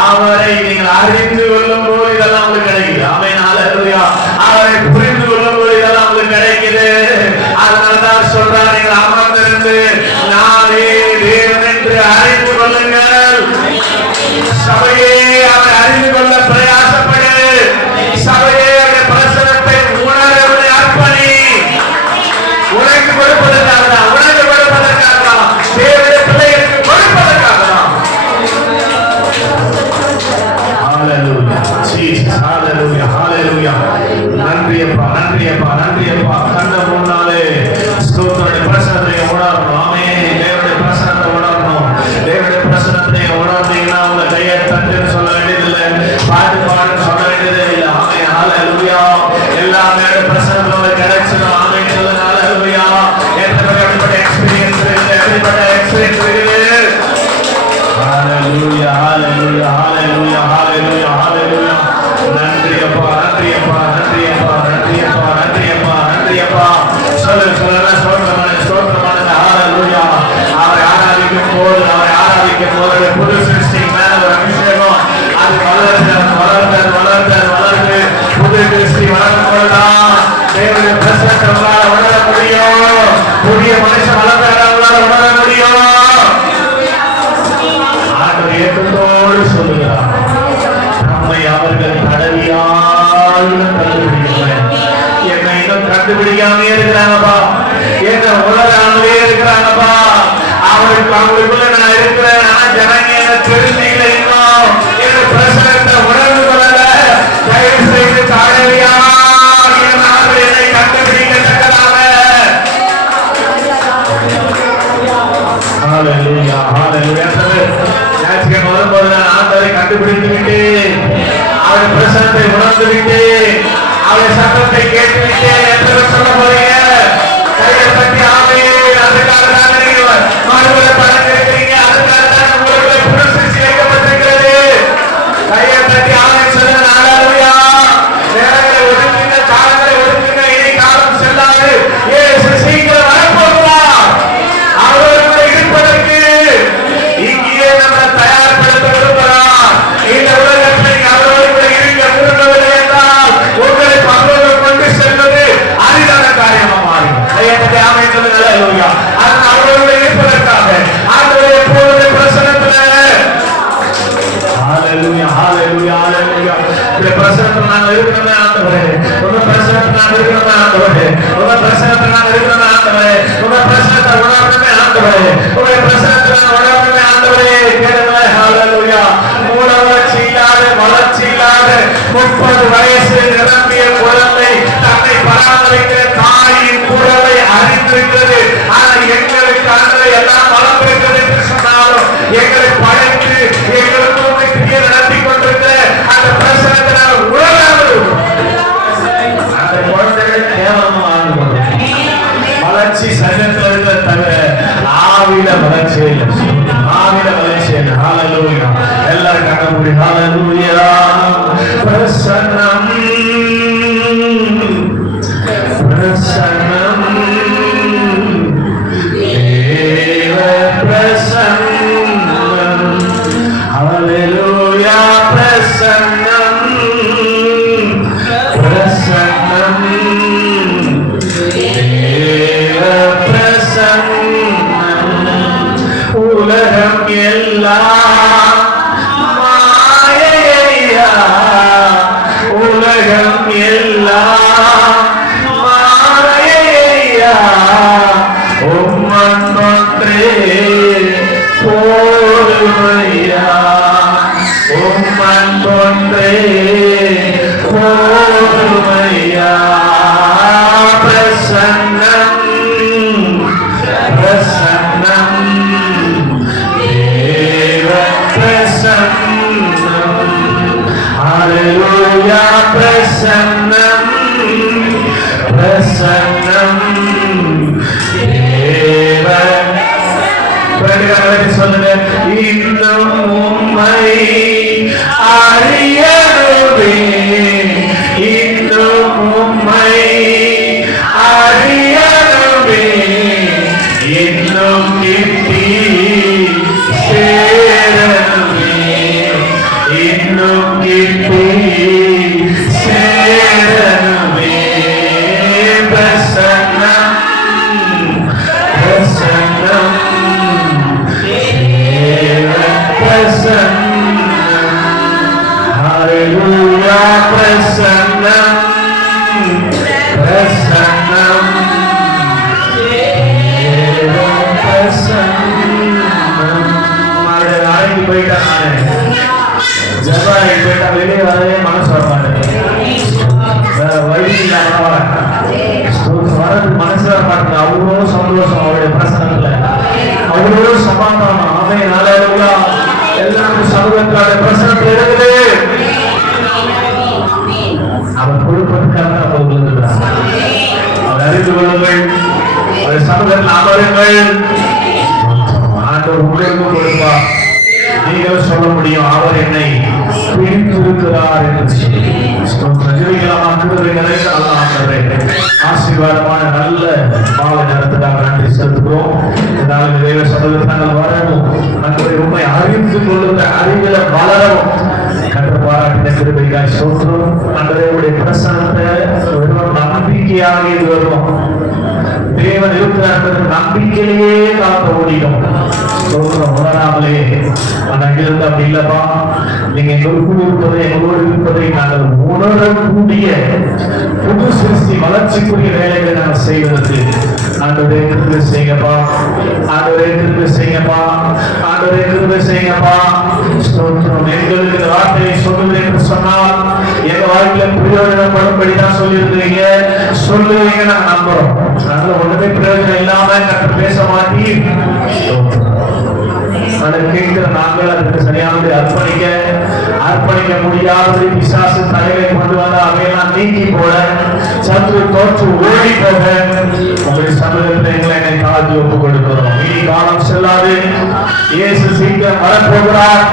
அவரை நீங்கள் அறிந்து கொள்ளும் போது இதெல்லாம் உங்களுக்கு கிடைக்குது. ஆமென். ஹல்லேலூயா. அவரை புரிந்து கொள்ளும் போது இதெல்லாம் உங்களுக்கு கிடைக்குது. அதனால்தான் சொல்றார், நீங்கள் அமர்ந்திருந்து நானே தேவன் என்று அறிந்து கொள்ளுங்கள். சபையே அவரை அறிந்து கொள்ள பிரயாசப்படு. சபையே பிரசனத்தை உணர்வை அர்ப்பணி. உனக்கு கொடுப்பதற்காக தான், உனக்கு கொடுப்பதற்காக தான், தேவனுடைய பிள்ளைகளுக்கு கொடுப்பதற்காக தான். ஹல்லேலூயா. ஜீசஸ். ஹல்லேலூயா. ஹல்லேலூயா. நன்றி அப்பா, நன்றி அப்பா, நன்றி அப்பா. கண்ட முன்னாலே ஸ்தோத்திரனுடைய பிரசனத்தை உணரணும். ஆமென். தேவனுடைய பிரசனத்தை உணரணும். தேவனுடைய பிரசனத்தை உணர்ந்தீங்கன்னா உங்க கையை தட்டுன்னு சொல்ல வேண்டியதில்லை, பாட்டு பாடுன்னு சொல்ல வேண்டியதே இல்லை. ஆமென். ஹல்லேலூயா. எல்லாமே பிரசனத்துல கிடைச்சிடும். ஆமென். சொல்லுங்க. ஹல்லேலூயா. எப்படிப்பட்ட எக்ஸ்பீரியன்ஸ் இருக்குது, எப்படிப்பட்ட எக்ஸ்பீரியன்ஸ் இருக்குது. ஹல்லேலூயா. ஹல்லேலூயா. ஹல்லேலூயா. ஹல்லேலூயா. ஹல்லேலூயா. நன்றி அப்பா, நன்றி அப்பா, நன்றி அப்பா, நன்றி அப்பா, நன்றி அப்பா, நன்றி அப்பா. சொல்லுங்க, சொல்லுங்க. ஸ்தோத்திரமான, ஸ்தோத்திரமான. ஹல்லேலூயா. அவரை ஆராதிக்கும் போது, அவரை ஆராதிக்கும் போது புது சிருஷ்டி மேல ஒரு அபிஷேகம் அது வளர்ந்து வளர்ந்து வளர்ந்து வளர்ந்து புது சிருஷ்டி வளர்ந்து கொள்ளலாம். தேவனுடைய பிரசனத்தை உங்களால உணர முடியும். புதிய மனுஷன் வளர்ந்தால உங்களால உணர முடியும். ஆண்டவர் ஏற்றத்தோடு சொல்லுகிறார், நம்மை அவர்கள் தடவியால் கண்டுபிடிக்கல. என்னை இன்னும் கண்டுபிடிக்காமே இருக்கிறாங்கப்பா, என்ன உலகாமலே இருக்கிறாங்கப்பா. அவருக்கு அவங்களுக்குள்ள நான் இருக்கிறேன். ஆனா ஜனங்க என்ன தெரிஞ்சுக்கல, இன்னும் என் பிரசனத்தை உணர்ந்து கொள்ளல. தயவு செய்து தடவியா என்னை கண்டுபிடிக்கத்தக்கதாக. ஹல்லேலூயா. ஹல்லேலூயா. ஞாயிற்றுக்கிழமை வரும்போது நான் ஆண்டவரை கண்டுபிடித்து விட்டேன், அவருடைய பிரசனத்தை உணர்ந்து விட்டேன், அவருடைய சத்தத்தை கேட்டு விட்டேன் என்று சொல்ல போறீங்க. கையை தட்டி ஆமென். அதுக்காக தான் நீங்க மறுபடியும் பழகிருக்கிறீங்க. அதுக்காக தான் உங்களுக்கு புது சிருஷ்டி வைக்கப்பட்டிருக்கிறது. கையை தட்டி ஆமென் சொல்லுங்க. ஹல்லேலூயா. நேரங்களை ஒதுக்குங்க, காலங்களை ஒதுக்குங்க. இனி காலம் செல்லாது. இயேசு சீக்கிரம் வரப்போகிறார். அவரோடு இருப்பதற்கு இங்கே நம்ம தயார்படுத்த விரும்புகிறார். இந்த உலகத்தில் அவரோடு கூட இருக்க விரும்பவில்லை என்றால் உங்களை பரலோக கொண்டு செல்வது அரிதான காரியமா மாறும். ஆமென் சொல்லுங்க. ஹல்லேலூயா. அதனால் அவரோடு இருப்பதற்காக ஆண்டவரே எப்பொழுது பிரசன்னத்தில். ஹல்லேலூயா. ஹல்லேலூயா. ஹல்லேலூயா. இந்த பிரசன்னத்தில் நாங்கள் இருக்கணுமே ஆண்டவரே, உங்க பிரசன்னத்தில் நாங்கள் இருக்கணுமே ஆண்டவரே, உங்க பிரசன்னத்தில் நாங்கள் இருக்கணுமே ஆண்டவரே, உங்க பிரசன்னத்தை உணரணுமே ஆண்டவரே, உங்க பிரசன்னத்தை நாங்கள் உணரணுமே ஆண்டவரே. கேளுங்க. ஹல்லேலூயா. மூல வளர்ச்சி இல்லாத, வளர்ச்சி இல்லாத 30 வயசு நிரம்பிய குழந்தை தன்னை பராமரிக்கிற தாயின் குரலை அறிந்து இருக்கிறது. ஆனால் எங்களுக்கு ஆண்டவரே எல்லாம் பலம் இருக்கிறது என்று சொன்னாலும் எங்களை படைத்து எங்களுக்கு உண்மைக்கு நடத்தி கொண்டிருக்கிற அந்த பிரசனத்தை நாங்கள் உணராமல் அந்த குழந்தைகளை கேவலமா ஆண்டு கொண்டிருக்கிறோம். வளர்ச்சி சரீரத்தில் இருக்கிற தவிர ஆவியில வளர்ச்சி இல்லை. ஆவியில வளர்ச்சி இல்லை. ஹல்லேலூயா. எல்லாரும் கண்ண மூடி ஹல்லேலூயா. பிரசன்னம் பிரசன்னம் தேவ பிரசன்னம். ஹல்லேலூயா. பிரசன்னம் பிரசன்னம் தேவ பிரசன்னம். உலகம் எல்லாம் மாயையா, உலகம் எல்லாம் மாயையா, உம்மன் ஒன்றே போதுமையா, உம்மன் ஒன்றே போதுமையா. பிரசன்னம் பிரசன்னம் தேவ பிரசன்னம். ஹல்லேலூயா. பிரசன்னம் பிரசன்னம் தேவ. சொல்லுங்க. இன்னும் உம்மை அறியவே, இன்னும் உம்மை அறியவே, இன்னும் கிட்டி சேரவே, இன்னும் கிட்டி சேரவே. பிரசன்னம் பிரசன்னம் தேவ பிரசன்னம். ஹல்லேலூயா. பிரசன்னம் பிரசன்னம் தேவ பிரசன்னம். நாளைக்கு போயிட்டாங்க ஜபாரி போயிட்டா வெளியே வரவே மனசு வரமாட்டேன். வேற வழி இல்லாம வரது மனசு வர மாட்டேங்க. அவ்வளோ சந்தோஷம் அவருடைய பிரசனத்துல, அவ்வளோ சமாதானம். அவன் ஹல்லேலூயா. எல்லாரும் சமூகத்தான பிரசனத்தில் இருக்குது. அவர் கொடுப்பதற்காக அவர் இருக்கிறார். அவர் அறிந்து கொள்ளுங்கள். அவர் சமூகத்தில் அமருங்கள். ஆண்டவர் உங்களுக்கு கொடுப்பார். நீங்கள் சொல்ல முடியும் அவர் என்னை பிடித்திருக்கிறார் என்று சொல்லி. ஆசீர்வாதமான நல்ல மாலை நேரத்துக்காக நன்றி செலுத்துகிறோம். இதனால் தேவ சமூகத்தில் நாங்கள் வரணும். நம்முடைய உண்மை அறிந்து கொள்ளுகிற அறிவில வளரவும் கற்று பாராட்டின கிருபைக்காய் சொல்றோம். நம்முடைய பிரசனத்தை வெறும் நம்பிக்கையாக இது வருவோம். தேவன் இருக்கிறார் நம்பிக்கையிலேயே காத்த முடியும். உணராமலே அங்கிருந்து அப்படி இல்லப்பா, நீங்க எங்களுக்குள் இருப்பதை எங்களோடு இருப்பதை நாங்கள் உணரக்கூடிய புது சிருஷ்டி வளர்ச்சிக்குரிய வேலைகளை நாங்கள் செய்வதற்கு ஆண்டவரே கிருபை செய்யுங்கப்பா, ஆண்டவரே கிருபை செய்யுங்கப்பா, ஆண்டவரே கிருபை செய்யுங்கப்பா. எங்களுக்கு இந்த வார்த்தையை சொல்லுவேன் என்று சொன்னால் எங்க வாழ்க்கையில பிரயோஜனப்படும்படிதான் சொல்லியிருக்கிறீங்க, சொல்லுவீங்க நாங்கள் நம்புறோம். அதனால ஒண்ணுமே பிரயோஜனம் இல்லாம கற்று பேச மாட்டீ அதை கேட்கிற நாங்கள் அதுக்கு சரியானதை அர்ப்பணிக்க முடியாததை பிசாசு தலைகளை கொண்டு வந்த அவையெல்லாம் நீக்கி போட சற்று தோற்று ஓடி போக உங்களுடைய சமூகத்தில் என்னை தாழ்த்தி ஒப்புக் கொடுக்கிறோம். இனி காலம் செல்லாது, இயேசு சீக்கிரம் வரப்போகிறார்.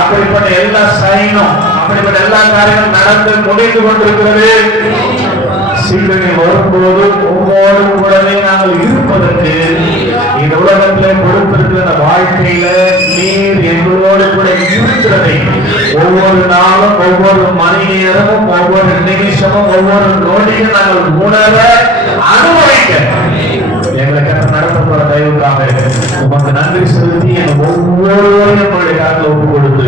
அப்படிப்பட்ட எல்லா சைனும் அப்படிப்பட்ட எல்லா காரியங்களும் நடந்து முடிந்து கொண்டிருக்கிறது. சீக்கிரம் வரும்போது உங்களோடு கூடவே நாங்கள் இருப்பதற்கு இந்த உலகத்தில் கொடுத்திருக்கிற வாழ்க்கையில நீர் எங்களோடு கூட இருக்கிறதை ஒவ்வொரு நாளும் ஒவ்வொரு மணி நேரமும் ஒவ்வொரு நிமிஷமும் ஒவ்வொரு நொடியும் நாங்கள் உணர அனுபவிக்க எங்களை நடத்த போற தயவுக்காக உமக்கு நன்றி செலுத்தி ஒவ்வொருவரையும் உங்களுடைய காலத்தில் ஒப்பு கொடுத்து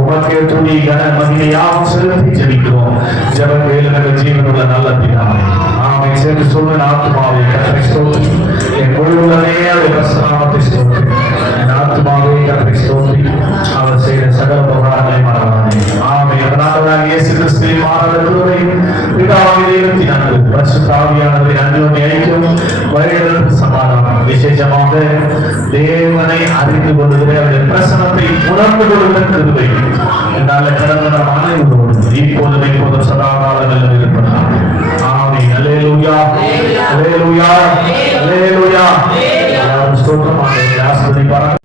உமக்கே துணி கன மகிழையாவும் செலுத்தி ஜெபிக்கிறோம். ஜெபம் வேலுநக ஜீவனுள்ள நல்ல பிதாவே ஆமென். சேர்ந்து சொல்லுங்க. ஆத்துமாவே கர்த்தரை ஸ்தோத்திரி, என் முழுவதுமே அவருடைய பிரசன்னத்தை ஸ்தோத்திரி, என் ஆத்துமாவே கர்த்தரை ஸ்தோத்திரி, அவர் செய்த சகல உபகாரங்களை மறவாதே. ஆமென். அதனால இயேசு கிறிஸ்துவின் மாறாத கிருபை பிதாவாகிய தெய்வத்தின் அன்பு பரிசுத்த ஆவியானவரின் அன்பும் ஐக்கியமும் விசேஷமாக தேவனை அறிந்து கொள்ளுகிற அவருடைய பிரசனத்தை உணர்ந்து கொள்கிற கிருபை என்னால கடந்தமான இப்போதும் இப்போதும் சதா காலங்களில் இருப்பதாக. ஆமென். அல்லேலூயா, அல்லேலூயா, அல்லேலூயா. ஸ்தோத்திரம். ஆசீர்வதிப்பாராக.